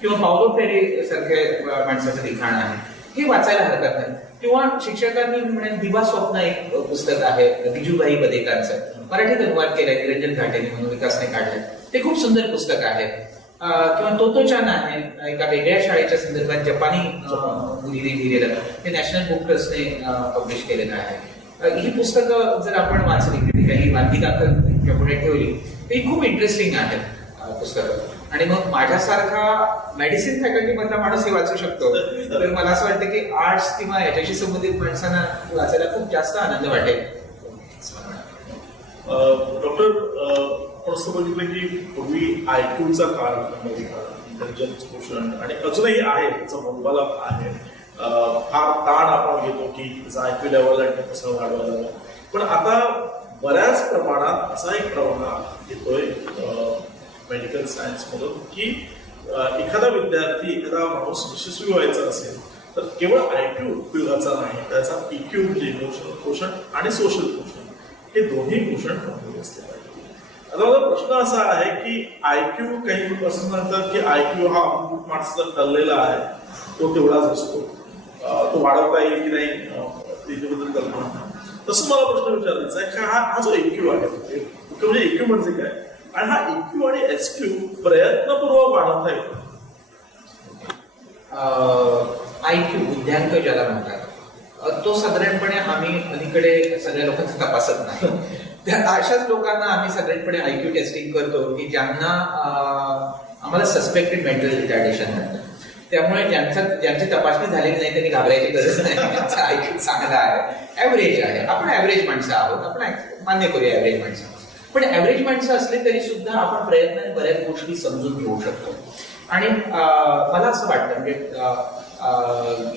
किंवा पाउलो फ्रेरे सारखे माणसाचं लिखाण आहे, हे वाचायला हरकत नाही. किंवा शिक्षकांनी म्हणेल दिवा स्वप्न एक पुस्तक आहे गिजूभाई बदेकरांचं, मराठीत अनुवाद केलाय निरंजन घाटेने म्हणून विकासने काढलंय, ते खूप सुंदर पुस्तक आहे. किंवा तोतोचान आहे एका वेगळ्या शाळेच्या संदर्भात जपानी मुलीने लिहिलेलं, ते नॅशनल बुक ट्रस्टने पब्लिश केलेलं आहे. ही पुस्तकं जर आपण वाचली, काही माहिती दाखल पुढे ठेवली, तर ही खूप इंटरेस्टिंग आहेत पुस्तकं. आणि मग माझ्यासारखा मेडिसिन फॅकल्टी मधला माणूस हे वाचू शकतो. तर मला असं वाटतं की आर्ट्स किंवा याच्याशी संबंधित माणसांना वाचायला खूप जास्त आनंद वाटेल. डॉक्टर आपण असं बघितलं की पूर्वी IQ चा काळ होता, इंटेलिजन्स क्वोशंट, आणि अजूनही आहे, त्याचा बोलबाला आहे. फार ताण आपण घेतो की त्याचा IQ लेवल आणि ते कसं वाढवायला. पण आता बऱ्याच प्रमाणात असा एक प्रवाह येतोय मेडिकल सायन्समधून की एखादा विद्यार्थी, एखादा माणूस यशस्वी व्हायचा असेल तर केवळ IQ उपयोगाचा नाही, त्याचा EQ म्हणजे इमोशनल क्वोशंट आणि सोशल क्वोशंट, हे दोन्ही क्वोशंट कमी असले पाहिजे. आता माझा प्रश्न असा आहे की IQ, काही लोक असं म्हणतात की IQ हा अमुक माणसाचा ठरलेला आहे, तो तेवढाच असतो, तो वाढवता येईल की नाही त्याच्याबद्दल कल्पना नाही. तसं मला प्रश्न विचारायचा आहे की हा जो EQ आहे, म्हणजे EQ म्हणजे काय, आणि हा EQ आणि SQ प्रयत्नपूर्वक वाढवता येतो. IQ बुद्ध्यांक ज्याला म्हणतात, तो साधारणपणे आम्ही अलीकडे सगळ्या लोकांचा तपासत नाही. त्या अशाच लोकांना आम्ही साधारणपणे IQ टेस्टिंग करतो की ज्यांना आम्हाला सस्पेक्टेड मेंटल रिटार्डेशन म्हणतात. त्यामुळे ज्यांची तपासणी झालेली नाही त्यांनी घाबरायची गरज नाही. त्यांचा IQ चांगला आहे, ऍव्हरेज आहे. आपण ऍव्हरेज माणसं आहोत, आपण मान्य करूया ऍव्हरेज माणसं. पण ऍव्हरेज माणसं असले तरी सुद्धा आपण प्रयत्नाने बऱ्याच गोष्टी समजून घेऊ शकतो. आणि मला असं वाटतं, म्हणजे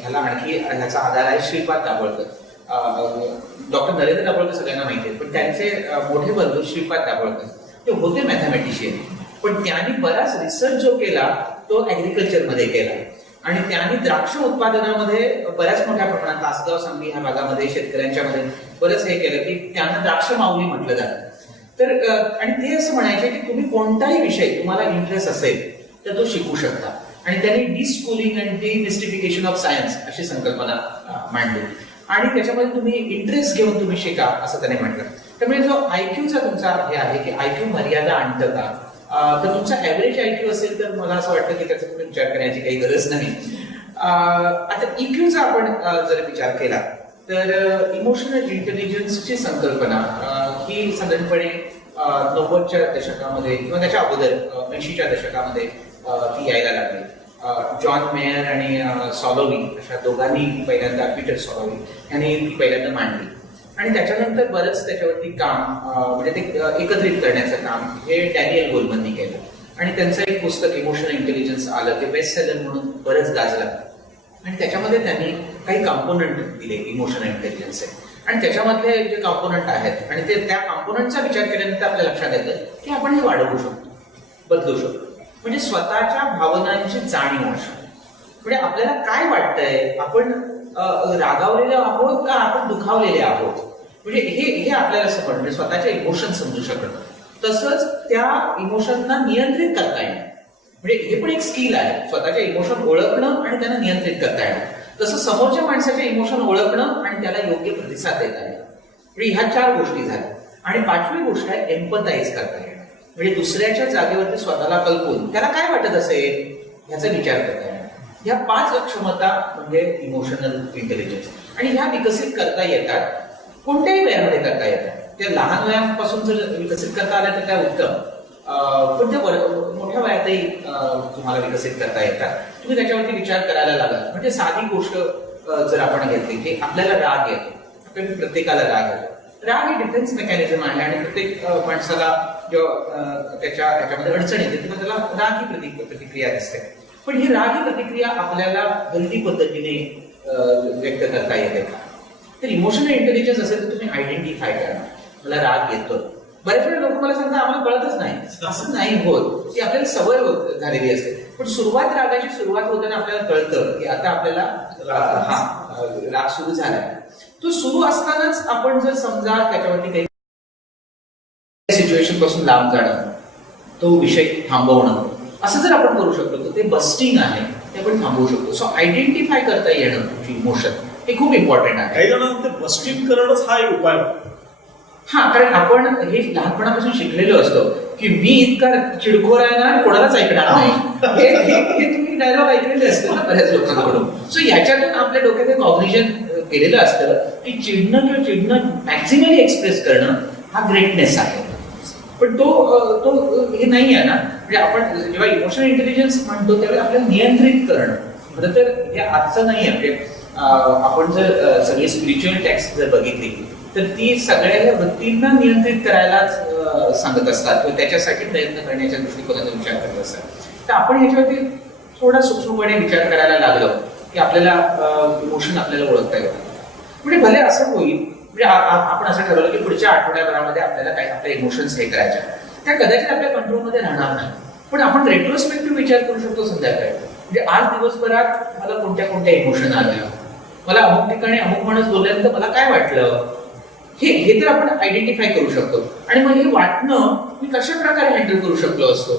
ह्याला आणखी ह्याचा आधार आहे श्रीपाद दाभोळकर. डॉक्टर नरेंद्र दाभोळकर सगळ्यांना माहिती आहे, पण त्यांचे मोठे बंधू श्रीपाद दाभोळकर ते होते मॅथमॅटिशियन, पण त्यांनी बराच रिसर्च जो केला तो ऍग्रिकल्चरमध्ये केला. आणि त्यांनी द्राक्ष उत्पादनामध्ये बऱ्याच मोठ्या प्रमाणात तासगाव, सांगली ह्या भागामध्ये शेतकऱ्यांच्या मध्ये बरंच हे केलं की त्यांना द्राक्ष माऊली म्हटलं जातं. तर आणि ते असं म्हणायचे की तुम्ही कोणताही विषय तुम्हाला इंटरेस्ट असेल तर तो शिकू शकता. आणि त्यांनी डिस्कूलिंग अँड डिमिस्टिफिकेशन ऑफ सायन्स अशी संकल्पना मांडली. आणि त्याच्यामध्ये तुम्ही इंटरेस्ट घेऊन तुम्ही शिका असं त्याने म्हटलं. त्यामुळे जो IQचा तुमचा हे आहे की IQ मर्यादा आणतं का, तर तुमचा ऍव्हरेज IQ असेल तर मला असं वाटतं की त्याचा तुम्ही विचार करण्याची काही गरज नाही. आता EQचा आपण जर विचार केला तर इमोशनल इंटेलिजन्सची संकल्पना ही साधारणपणे 90च्या दशकामध्ये किंवा त्याच्या अगोदर 80च्या दशकामध्ये ती यायला लागली. जॉन मेयर आणि सॉलोवी अशा दोघांनी पहिल्यांदा, पीटर सॉलोवी यांनी ती पहिल्यांदा मांडली. आणि त्याच्यानंतर बरंच त्याच्यावरती काम, म्हणजे ते एकत्रित करण्याचं काम हे डॅनियल गोलमननी केलं. आणि त्यांचं एक पुस्तक इमोशनल इंटेलिजन्स आलं, ते बेस्ट सेलर म्हणून बरंच गाजलं. आणि त्याच्यामध्ये त्यांनी काही कॉम्पोनंट दिले इमोशनल इंटेलिजन्सचे. आणि त्याच्यामधले जे कॉम्पोनंट आहेत आणि ते त्या कॉम्पोनंटचा विचार केल्यानंतर आपल्या लक्षात येतं की आपण हे वाढवू शकतो, बदलू शकतो. म्हणजे स्वतःच्या भावनांची जाणीव असणं, म्हणजे आपल्याला काय वाटतंय, आपण रागावलेले आहोत का आपण दुखावलेले आहोत, म्हणजे हे आपल्याला समजणं, म्हणजे स्वतःचे इमोशन समजू शकणं. तसंच त्या इमोशनना नियंत्रित करता येणं, म्हणजे हे पण एक स्किल आहे, स्वतःचे इमोशन ओळखणं आणि त्यांना नियंत्रित करता येणं. तसं समोरच्या माणसाचे इमोशन ओळखणं आणि त्याला योग्य प्रतिसाद देता येणं. म्हणजे ह्या 4 गोष्टी झाल्या. आणि 5वी गोष्ट आहे एम्पथाइज करता येणं, म्हणजे दुसऱ्याच्या जागेवरती स्वतःला कल्पून त्याला काय वाटत असेल ह्याचा विचार करता येणं. ह्या 5 क्षमता म्हणजे इमोशनल इंटेलिजन्स. आणि ह्या विकसित करता येतात, कोणत्याही वयामध्ये करता येतात. त्या लहान वयापासून जर विकसित करता आल्या तर त्या उत्तम, पण त्या मोठ्या वयातही तुम्हाला विकसित करता येतात. तुम्ही त्याच्यावरती विचार करायला लागला. म्हणजे साधी गोष्ट जर आपण घेतली की आपल्याला राग येतो, प्रत्येकाला राग येतो. राग हे डिफेन्स मेकॅनिझम आहे आणि प्रत्येक माणसाला जेव्हा त्याच्यामध्ये अडचण येते तेव्हा त्याला राग ही प्रतिक्रिया दिसते. पण ही राग ही प्रतिक्रिया आपल्याला हेल्दी पद्धतीने व्यक्त करता येते का? तर इमोशनल इंटेलिजन्स असेल तर तुम्ही आयडेंटिफाय करा, मला राग येतो. बऱ्याच वेळा लोक मला सांगतात आम्हाला कळतच नाही. असं नाही होत, ती आपल्याला सवय झालेली असते. पण रागाची सुरुवात होताना आपल्याला कळतं की आता आपल्याला राग सुरू झालाय. तो सुरू असतानाच आपण जर समजा त्याच्यावरती काही सिच्युएशन पासून लांब जाणं, तो विषय थांबवणं, असं जर आपण करू शकतो तर ते बस्टिंग आहे, ते आपण थांबवू शकतो. सो आयडेंटिफाय करता येणं तुमची इमोशन हे खूप इम्पॉर्टंट आहे. काही जणांना ते बस्टिंग करणंच हा एक उपाय. हा, कारण आपण हे लहानपणापासून शिकलेलो असतो की मी इतका चिडखोर आहे ना कोणालाच ऐकणार नाही. हे तुम्ही डायलॉग ऐकलेले असते ना बऱ्याच लोकांकडून. सो याच्यातून आपल्या डोक्यात एक कॉग्निशन केलेलं असतं की चिडणं मॅक्झिमली एक्सप्रेस करणं हा ग्रेटनेस आहे. पण तो हे नाही आहे ना. म्हणजे आपण जेव्हा इमोशनल इंटेलिजन्स म्हणतो त्यावेळी आपल्याला नियंत्रित करणं, खरं तर हे आजचं नाही आहे. म्हणजे आपण जर सगळी स्पिरिच्युअल टेक्स्ट जर बघितली तर ती सगळ्या वृत्तींना नियंत्रित करायलाच सांगत असतात किंवा त्याच्यासाठी प्रयत्न करण्याच्या दृष्टिकोनाचा विचार करत असतात. तर आपण ह्याच्यावरती थोडा सूक्ष्मपणे विचार करायला लागलो की आपल्याला इमोशन आपल्याला ओळखता येतात. म्हणजे भले असं होईल, म्हणजे आपण असं ठरवलं की पुढच्या आठवड्याभरामध्ये आपल्याला काही आपल्या इमोशन्स हे करायच्या, त्या कदाचित आपल्या कंट्रोलमध्ये राहणार नाही. पण आपण रेट्रोस्पेक्टिव्ह विचार करू शकतो संध्याकाळी. म्हणजे आज दिवसभरात मला कोणत्या कोणत्या इमोशन आल्या, मला अमुक ठिकाणी अमुक माणूस बोलल्यानंतर मला काय वाटलं, हे तर आपण आयडेंटिफाय करू शकतो. आणि मग हे वाटणं मी कशा प्रकारे हँडल करू शकलो असतो,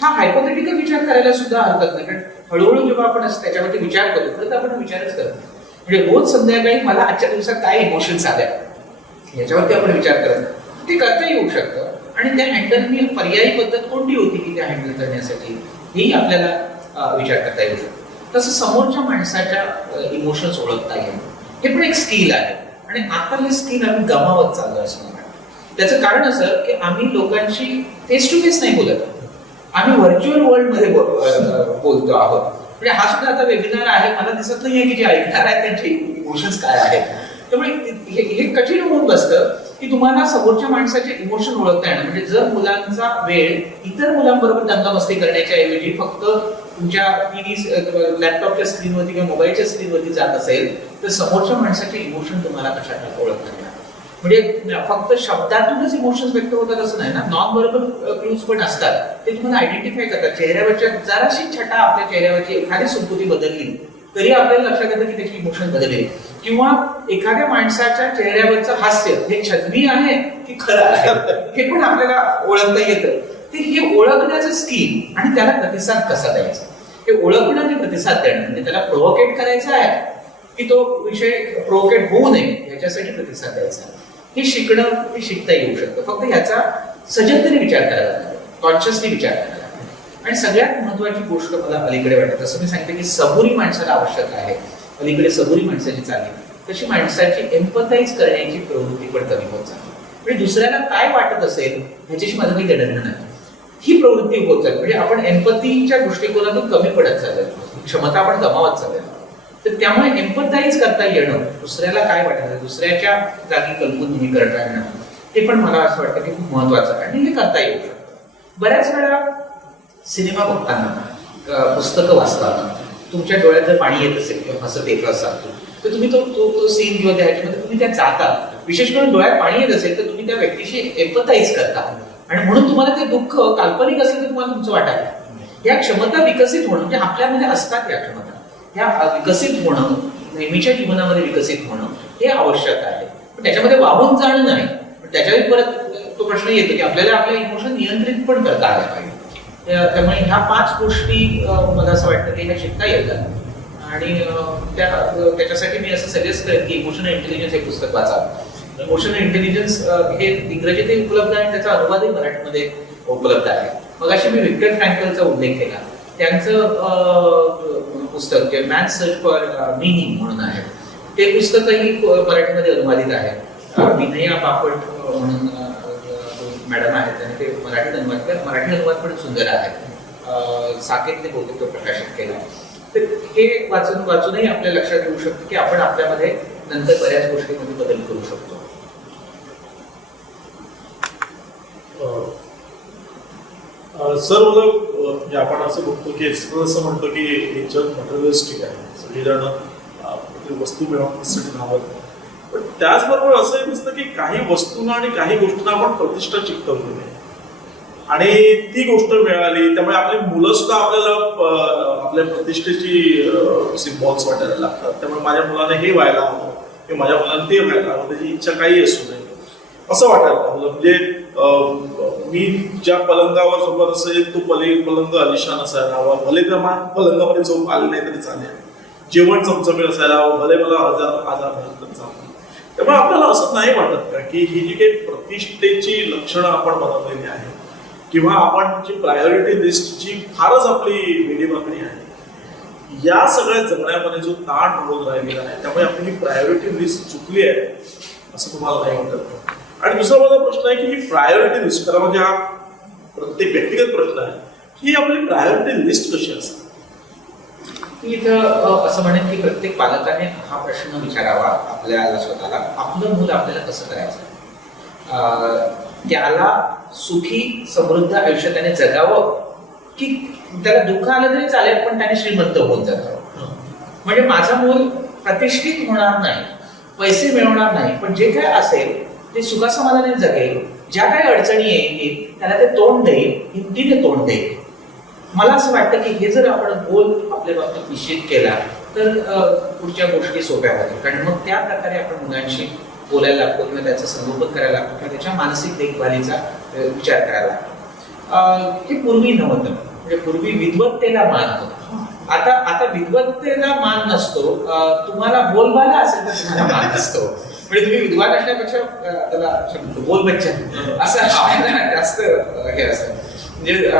हा हायपोथेटिकल विचार करायला सुद्धा हरकत नाही. कारण हळूहळू जेव्हा आपण त्याच्यावरती विचार करतो खरं तर आपण विचारच करतो. म्हणजे रोज संध्याकाळी मला आजच्या दिवसात काय इमोशन्स आल्या याच्यावरती आपण विचार करत ते करता येऊ शकतं. आणि त्या हँडल मी पर्यायी पद्धत कोणती होती की त्या हँडल करण्यासाठी हेही आपल्याला विचार करता येऊ शकतो. तसं समोरच्या माणसाच्या इमोशन्स ओळखता येणं हे पण एक स्किल आहे. आणि आता हे स्किल आम्ही गमावत चाललो असं मला. त्याचं कारण असं की आम्ही लोकांशी फेस टू फेस नाही बोलत, आम्ही व्हर्च्युअल वर्ल्ड मध्ये बोलतो आहोत. म्हणजे हा सुद्धा आता वेबिनार आहे, मला दिसत नाहीये की जे ऐकणार आहेत त्यांचे इमोशन्स काय आहेत. त्यामुळे हे कठीण होऊन बसतं की तुम्हाला समोरच्या माणसाचे इमोशन ओळखता येणं. म्हणजे जर मुलांचा वेळ इतर मुलांबरोबर दंगामस्ती करण्याच्या ऐवजी फक्त तुमच्या टीव्ही लॅपटॉपच्या स्क्रीनवरती किंवा मोबाईलच्या स्क्रीनवरती जात असेल तर समोरच्या माणसाचे इमोशन तुम्हाला कशा ओळखता येणार. म्हणजे फक्त शब्दातूनच इमोशन्स व्यक्त होतात असं नाही ना, नॉन व्हर्बल क्लूज पण असतात, ते तुम्हाला आयडेंटिफाय करतात. चेहऱ्यावरच्या जराशी छटा आपल्या चेहऱ्यावरची एखादी सुरकुती बदलली तरी आपल्याला लक्षात येतं की त्याची इमोशन बदलली. किंवा एखाद्या माणसाच्या चेहऱ्यावरचं हास्य हे छद्मी आहे की खरं आहे हे पण आपल्याला ओळखता येतं. ते हे ओळखण्याचं स्किल आणि त्याला प्रतिसाद कसा द्यायचा, हे ओळखणं आणि प्रतिसाद देणं. म्हणजे त्याला प्रोव्होकेट करायचं आहे की तो विषय प्रोव्होकेट होऊ नये याच्यासाठी प्रतिसाद द्यायचा, हे शिकणं हे शिकता येऊ शकतं. फक्त ह्याचा सजगतेने विचार करायला लागतो, कॉन्शियसली विचार करायला लागतो. आणि सगळ्यात महत्वाची गोष्ट मला अलीकडे वाटत, असं मी सांगितलं की सबुरी माणसाला आवश्यक आहे, अलीकडे सबुरी माणसाची चालली तशी माणसाची एम्पथाइज करण्याची प्रवृत्ती पण कमी होत चालली. म्हणजे दुसऱ्याला काय वाटत असेल ह्याच्याशी माझं काही देणं नाही, ही प्रवृत्ती होत चालली. म्हणजे आपण एम्पथीच्या दृष्टिकोनातून कमी पडत चाललो, क्षमता आपण गमावत चाललो. तर त्यामुळे एम्पथाइज करता येणं, दुसऱ्याला काय वाटतं दुसऱ्याच्या जागी कल्पून हे करता येणं, ते पण मला असं वाटतं की खूप महत्वाचं आहे आणि हे करता येऊ शकतं. बऱ्याच वेळा सिनेमा बघताना, पुस्तकं वाचताना तुमच्या डोळ्यात जर पाणी येत असेल किंवा हसत येत असाल तर तुम्ही तो सीन किंवा त्या ह्याच्यामध्ये तुम्ही त्या जाता. विशेष करून डोळ्यात पाणी येत असेल तर तुम्ही त्या व्यक्तीशी एम्पथाइज करता आणि म्हणून तुम्हाला ते दुःख काल्पनिक असेल तर तुम्हाला तुमचं वाटायला. या क्षमता विकसित होणं म्हणजे आपल्यामध्ये असतात या क्षमता, ह्या विकसित होणं, नेहमीच्या जीवनामध्ये विकसित होणं हे आवश्यक आहे. पण त्याच्यामध्ये वाहून जाणं नाही. त्याच्यावर परत तो प्रश्न येतो की आपल्याला आपले इमोशन नियंत्रित पण करता आले पाहिजे. त्यामुळे ह्या 5 गोष्टी मला असं वाटतं की ह्या शिकता येतात. आणि त्याच्यासाठी मी असं सजेस्ट करेन की इमोशनल इंटेलिजन्स हे पुस्तक वाचावं. इमोशनल इंटेलिजन्स हे इंग्रजीतही उपलब्ध आहे आणि त्याचा अनुवादही मराठीमध्ये उपलब्ध आहे. मगाशी मी व्हिक्टर फ्रँकलचा उल्लेख केला, त्यांचं पुस्तक जे मॅन सर्च फॉर मीनिंग म्हणून आहे, ते पुस्तकही मराठीमध्ये अनुवादित आहे. विनया पापड म्हणून मॅडम आहेत आणि ते मराठी अनुवाद पण सुंदर आहे. साकेतने बहुतेक तो प्रकाशित केला. तर हे वाचूनही आपल्या लक्षात येऊ शकतं की आपण आपल्यामध्ये नंतर बऱ्याच गोष्टींमध्ये बदल करू शकतो. सर मला म्हणजे आपण असं बघतो की असं म्हणतो की हे जग मटेरियलिस्टिक आहे, सगळेजण वस्तू मिळवण्यासाठी धावत. पण त्याचबरोबर असंही दिसतं की काही वस्तूंना आणि काही गोष्टींना आपण प्रतिष्ठा चिकटवली आहे आणि ती गोष्ट मिळाली त्यामुळे आपली मुलं सुद्धा आपल्याला आपल्या प्रतिष्ठेची सिम्बॉल्स वाटायला लागतात. त्यामुळे माझ्या मुलाने हे व्हायला हवं किंवा माझ्या मुलाने ते व्हायला हवं, त्याची इच्छा काही असू नये असं वाटायला लागलं. म्हणजे मी ज्या पलंगावर झोपत असेल तो पलंग आलिशान असायला हवा, भले त्या पलंगामध्ये झोप आली नाही तरी चालेल, जेवण चमचमीत असायला हवं, भले मला आजार झाला तर चालेल. त्यामुळे आपल्याला असं नाही वाटत का की ही जी काही प्रतिष्ठेची लक्षणं आपण बनवलेली आहे किंवा आपण जी प्रायोरिटी लिस्टची फारच आपली वेडीवाकडी आहे, या सगळ्या जगण्यामध्ये जो ताण रोज राहिलेला आहे त्यामुळे आपली ही प्रायोरिटी लिस्ट चुकली आहे असं तुम्हाला नाही वाटत. आणि दुसरा माझा प्रश्न आहे की ही प्रायोरिटी लिस्ट खरं म्हणजे हा प्रत्येक व्यक्तिगत प्रश्न आहे की आपली प्रायोरिटी लिस्ट कशी असते. मी इथं असं म्हणेन की प्रत्येक पालकाने हा प्रश्न विचारावा आपल्याला स्वतःला, आपलं मूल आपल्याला कसं करायचं, त्याला सुखी समृद्ध आयुष्य त्याने जगावं की त्याला दुःख आलं तरी चालेल पण त्याने श्रीमंत होऊन जगावं. म्हणजे माझं मूल प्रतिष्ठित होणार नाही, पैसे मिळवणार नाही, पण जे काय असेल ते सुखासमाधानाने जगेल, ज्या काही अडचणी येईल त्याला ते तोंड देईल, हिमतीने तोंड देईल. मला असं वाटतं की हे जर आपण गोल आपल्या बाबतीत निश्चित केला तर पुढच्या गोष्टी सोप्या होतील. कारण मग त्या प्रकारे आपण मुलांशी बोलायला लागतो किंवा त्याचं संगोपन करायला लागतो किंवा त्याच्या मानसिक देखभालीचा विचार करायला लागतो. हे पूर्वी नव्हतं. म्हणजे पूर्वी विद्वत्तेला मान होता. आता विद्वत्तेला मान नसतो. तुम्हाला बोलबाला असेल तर तुम्हाला मान नसतो. म्हणजे तुम्ही विद्वान असण्यापेक्षा त्याला बोल बच्चन असं आपल्याला जास्त हे असतं. म्हणजे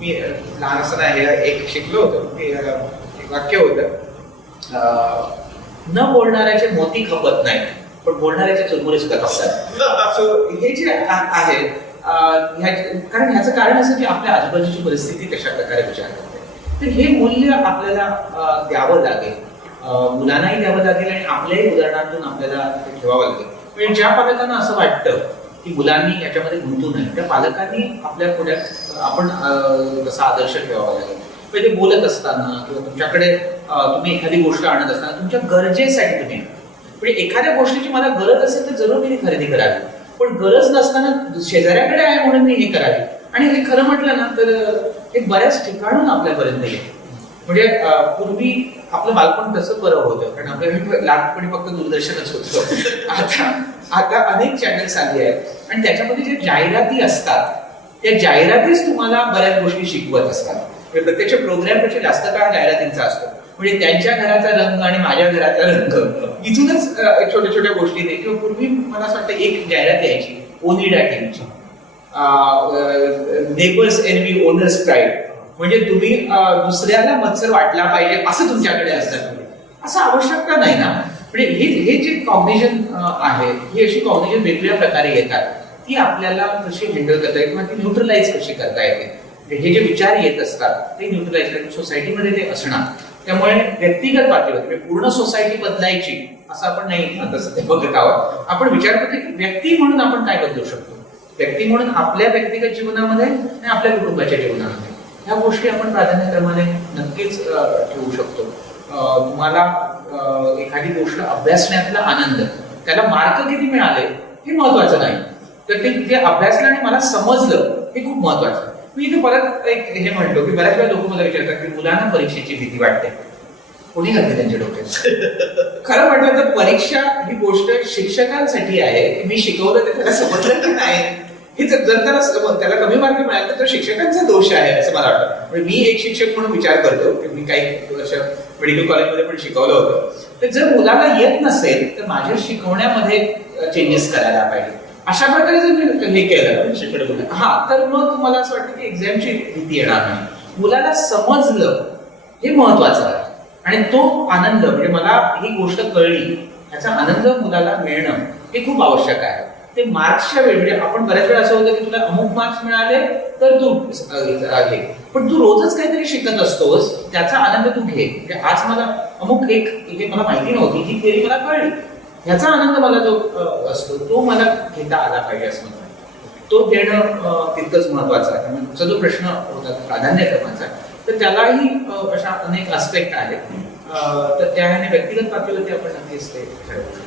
मी लहान असताना हे एक शिकलो होतो की एक वाक्य होतं, न बोलणाऱ्याचे मोती खपत नाही पण बोलणाऱ्याचे चुरमुरे सुद्धा खपतात. सो हे जे आहे कारण ह्याचं कारण असं की आपल्या आजूबाजूची परिस्थिती कशा प्रकारे विचार करते. तर हे मूल्य आपल्याला द्यावं लागेल, मुलांनाही द्यावं लागेल आणि आपल्याही उदाहरणातून आपल्याला ते ठेवावं लागेल. म्हणजे ज्या पालकांना असं वाटतं की मुलांनी याच्यामध्ये गुंतू नये त्या पालकांनी आपल्या पुढ्यात आपण जसा आदर्श ठेवावा लागेल. म्हणजे बोलत असताना किंवा तुमच्याकडे तुम्ही एखादी गोष्ट आणत असताना तुमच्या गरजेसाठी तुम्ही, म्हणजे एखाद्या गोष्टीची मला गरज असेल तर जरूर मी खरेदी करावी, पण गरज नसताना शेजाऱ्याकडे आहे म्हणून मी हे करावी. आणि हे खरं म्हटलं ना तर हे बऱ्याच ठिकाणून आपल्यापर्यंत येते. म्हणजे पूर्वी आपलं बालपण तसं बरं होतं कारण आपल्या लहानपणी फक्त दूरदर्शनच होतं. आता अनेक चॅनल्स आली आहेत आणि त्याच्यामध्ये जे जाहिराती असतात त्या जाहिरातीच तुम्हाला बऱ्याच गोष्टी शिकवत असतात. म्हणजे प्रत्यक्ष प्रोग्रामपेक्षा जास्त काळ जाहिरातींचा असतो. म्हणजे त्यांच्या घराचा रंग आणि माझ्या घराचा रंग इथूनच छोट्या छोट्या गोष्टीने. किंवा पूर्वी मला असं वाटतं एक जाहिरात यायची ओनिडा टीव्हीची, नेबर्स एनवी ओनर्स प्राईड. म्हणजे तुम्ही दुसऱ्याला मत्सर वाटला पाहिजे असं तुमच्याकडे असतात. असं आवश्यकता नाही ना. म्हणजे हे जे कॉग्निशन आहे ही अशी कॉग्निशन वेगवेगळ्या प्रकारे येतात. ती आपल्याला कशी हँडल करता येते किंवा ती न्यूट्रलाइज कशी करता येते. हे जे विचार येत असतात ते न्यूट्रलाइज करणे सोसायटीमध्ये ते असणार. त्यामुळे व्यक्तिगत पातळीवर म्हणजे पूर्ण सोसायटी बदलायची असं आपण नाही आता सध्या बघत आहोत. आपण विचार करतो की व्यक्ती म्हणून आपण काय बदलू शकतो, व्यक्ती म्हणून आपल्या व्यक्तिगत जीवनामध्ये आणि आपल्या कुटुंबाच्या जीवनामध्ये ह्या गोष्टी आपण प्राधान्यक्रमाने नक्कीच ठेवू शकतो. तुम्हाला एखादी गोष्ट अभ्यासण्यातला आनंद, त्याला मार्क किती मिळाले हे महत्वाचं नाही, तर ते अभ्यासलं आणि मला समजलं हे खूप महत्वाचं. मी इथे परत एक हे म्हणतो की बऱ्याच वेळा लोक मला विचारतात की मुलांना परीक्षेची भीती वाटते. कोणी घातली त्यांच्या डोक्यात? खरं म्हटलं तर परीक्षा ही गोष्ट शिक्षकांसाठी आहे. मी शिकवलं तर त्याला समजलं की नाही हे जर त्याला कमी मार्क मिळाले तर तो शिक्षकांचा दोष आहे असं मला वाटतं. म्हणजे मी एक शिक्षक म्हणून विचार करतो की मी काही वर्ष मेडिकल कॉलेजमध्ये पण शिकवलं होतं. तर जर मुलाला येत नसेल तर माझ्या शिकवण्यामध्ये चेंजेस करायला पाहिजे. अशा प्रकारे जर मी हे केलं तर मग मला असं वाटतं की एक्झामची भीती येणार नाही. मुलाला समजलं हे महत्वाचं आहे आणि तो आनंद म्हणजे मला ही गोष्ट कळली याचा आनंद मुलाला मिळणं हे खूप आवश्यक आहे. ते मार्क्सच्या वेळी आपण बऱ्याच वेळा असं होतं की तुला अमुक मार्क्स मिळाले तर तू घे, पण तू रोजच काहीतरी शिकत असतोस त्याचा आनंद तू घे. म्हणजे आज मला अमुक एक हे मला माहिती नव्हती ही थेरी मला कळली ह्याचा आनंद मला जो असतो तो मला घेता आला पाहिजे असं मला वाटतं. तो घेणं तितकंच महत्वाचं आहे. तुमचा जो प्रश्न होता प्राधान्यक्रमाचा तर त्यालाही अशा अनेक आस्पेक्ट आहेत. तर त्या ह्याने व्यक्तिगत पातळीवरती आपण नक्कीच ते ठरवू.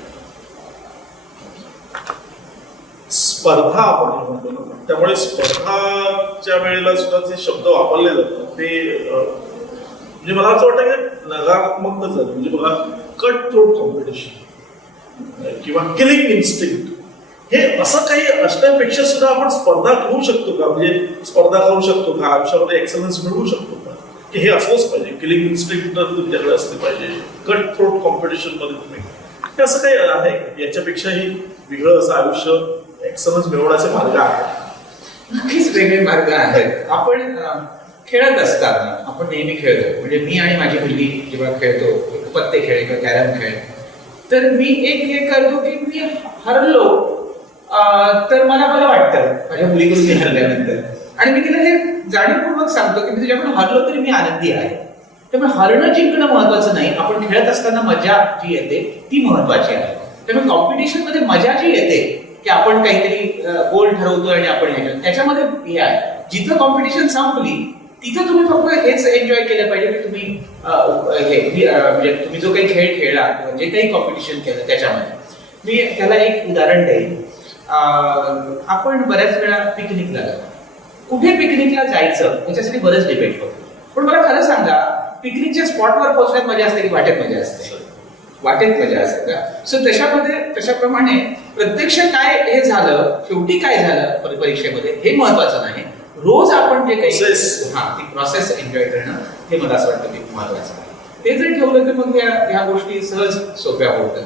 स्पर्धा आपण म्हणतो ना, त्यामुळे स्पर्धाच्या वेळेला सुद्धा जे शब्द वापरले जातात ते म्हणजे मला असं वाटतं की नकारात्मकच आहे. म्हणजे बघा कट थ्रोट कॉम्पिटिशन किंवा किलिंग इन्स्टिंक्ट हे असं काही असण्यापेक्षा सुद्धा आपण स्पर्धा करू शकतो का, म्हणजे स्पर्धा करू शकतो का आयुष्यामध्ये एक्सलन्स मिळवू शकतो का, की हे असंच पाहिजे किलिंग इन्स्टिंक्ट तुमच्याकडे असले पाहिजे कट थ्रोट कॉम्पिटिशन मध्ये तुम्ही हे असं काही आहे याच्यापेक्षाही वेगळं असं आयुष्य एक्सलन्स मिळवण्याचे मार्ग आहेत? नक्कीच वेगळे मार्ग आहेत. आपण खेळत असताना आपण नेहमी खेळतो. म्हणजे मी आणि माझी मुलगी जेव्हा खेळतो पत्ते खेळ किंवा कॅरम खेळ तर मी एक हे करतो की मी हरलो तर मला बरं वाटतं माझ्या मुलीकडून मी हरल्यानंतर आणि मी तिला हे जाणीवपूर्वक सांगतो की मी तुझ्याकडून हरलो तरी मी आनंदी आहे. त्यामुळे हरणं जिंकणं महत्वाचं नाही, आपण खेळत असताना मजा जी येते ती महत्वाची आहे. त्यामुळे कॉम्पिटिशन मध्ये मजा जी येते की आपण काहीतरी गोल ठरवतो आणि आपण त्याच्यामध्ये हे आहे. जिथं कॉम्पिटिशन संपली तिथं तुम्ही फक्त हेच एन्जॉय केलं पाहिजे की तुम्ही म्हणजे तुम्ही जो काही खेळ खेळला किंवा जे काही कॉम्पिटिशन केलं त्याच्यामध्ये. मी त्याला एक उदाहरण देईन. आपण बऱ्याच वेळा पिकनिकला जातो. कुठे पिकनिकला जायचं याच्यासाठी बरेच डिबेट होतो. पण मला खरं सांगा, पिकनिकच्या स्पॉटवर पोहोचण्यात मजा असते की वाटेत मजा असते? वाटेत मजा असते का? सो तशाप्रमाणे प्रत्यक्ष काय हे झालं, शेवटी काय झालं परीक्षेमध्ये हे महत्वाचं नाही. रोज आपण जे काही ती प्रोसेस एन्जॉय करणं हे मला असं वाटतं की महत्वाचं आहे. ते जर ठेवलं तर मग ह्या गोष्टी सहज सोप्या होतात.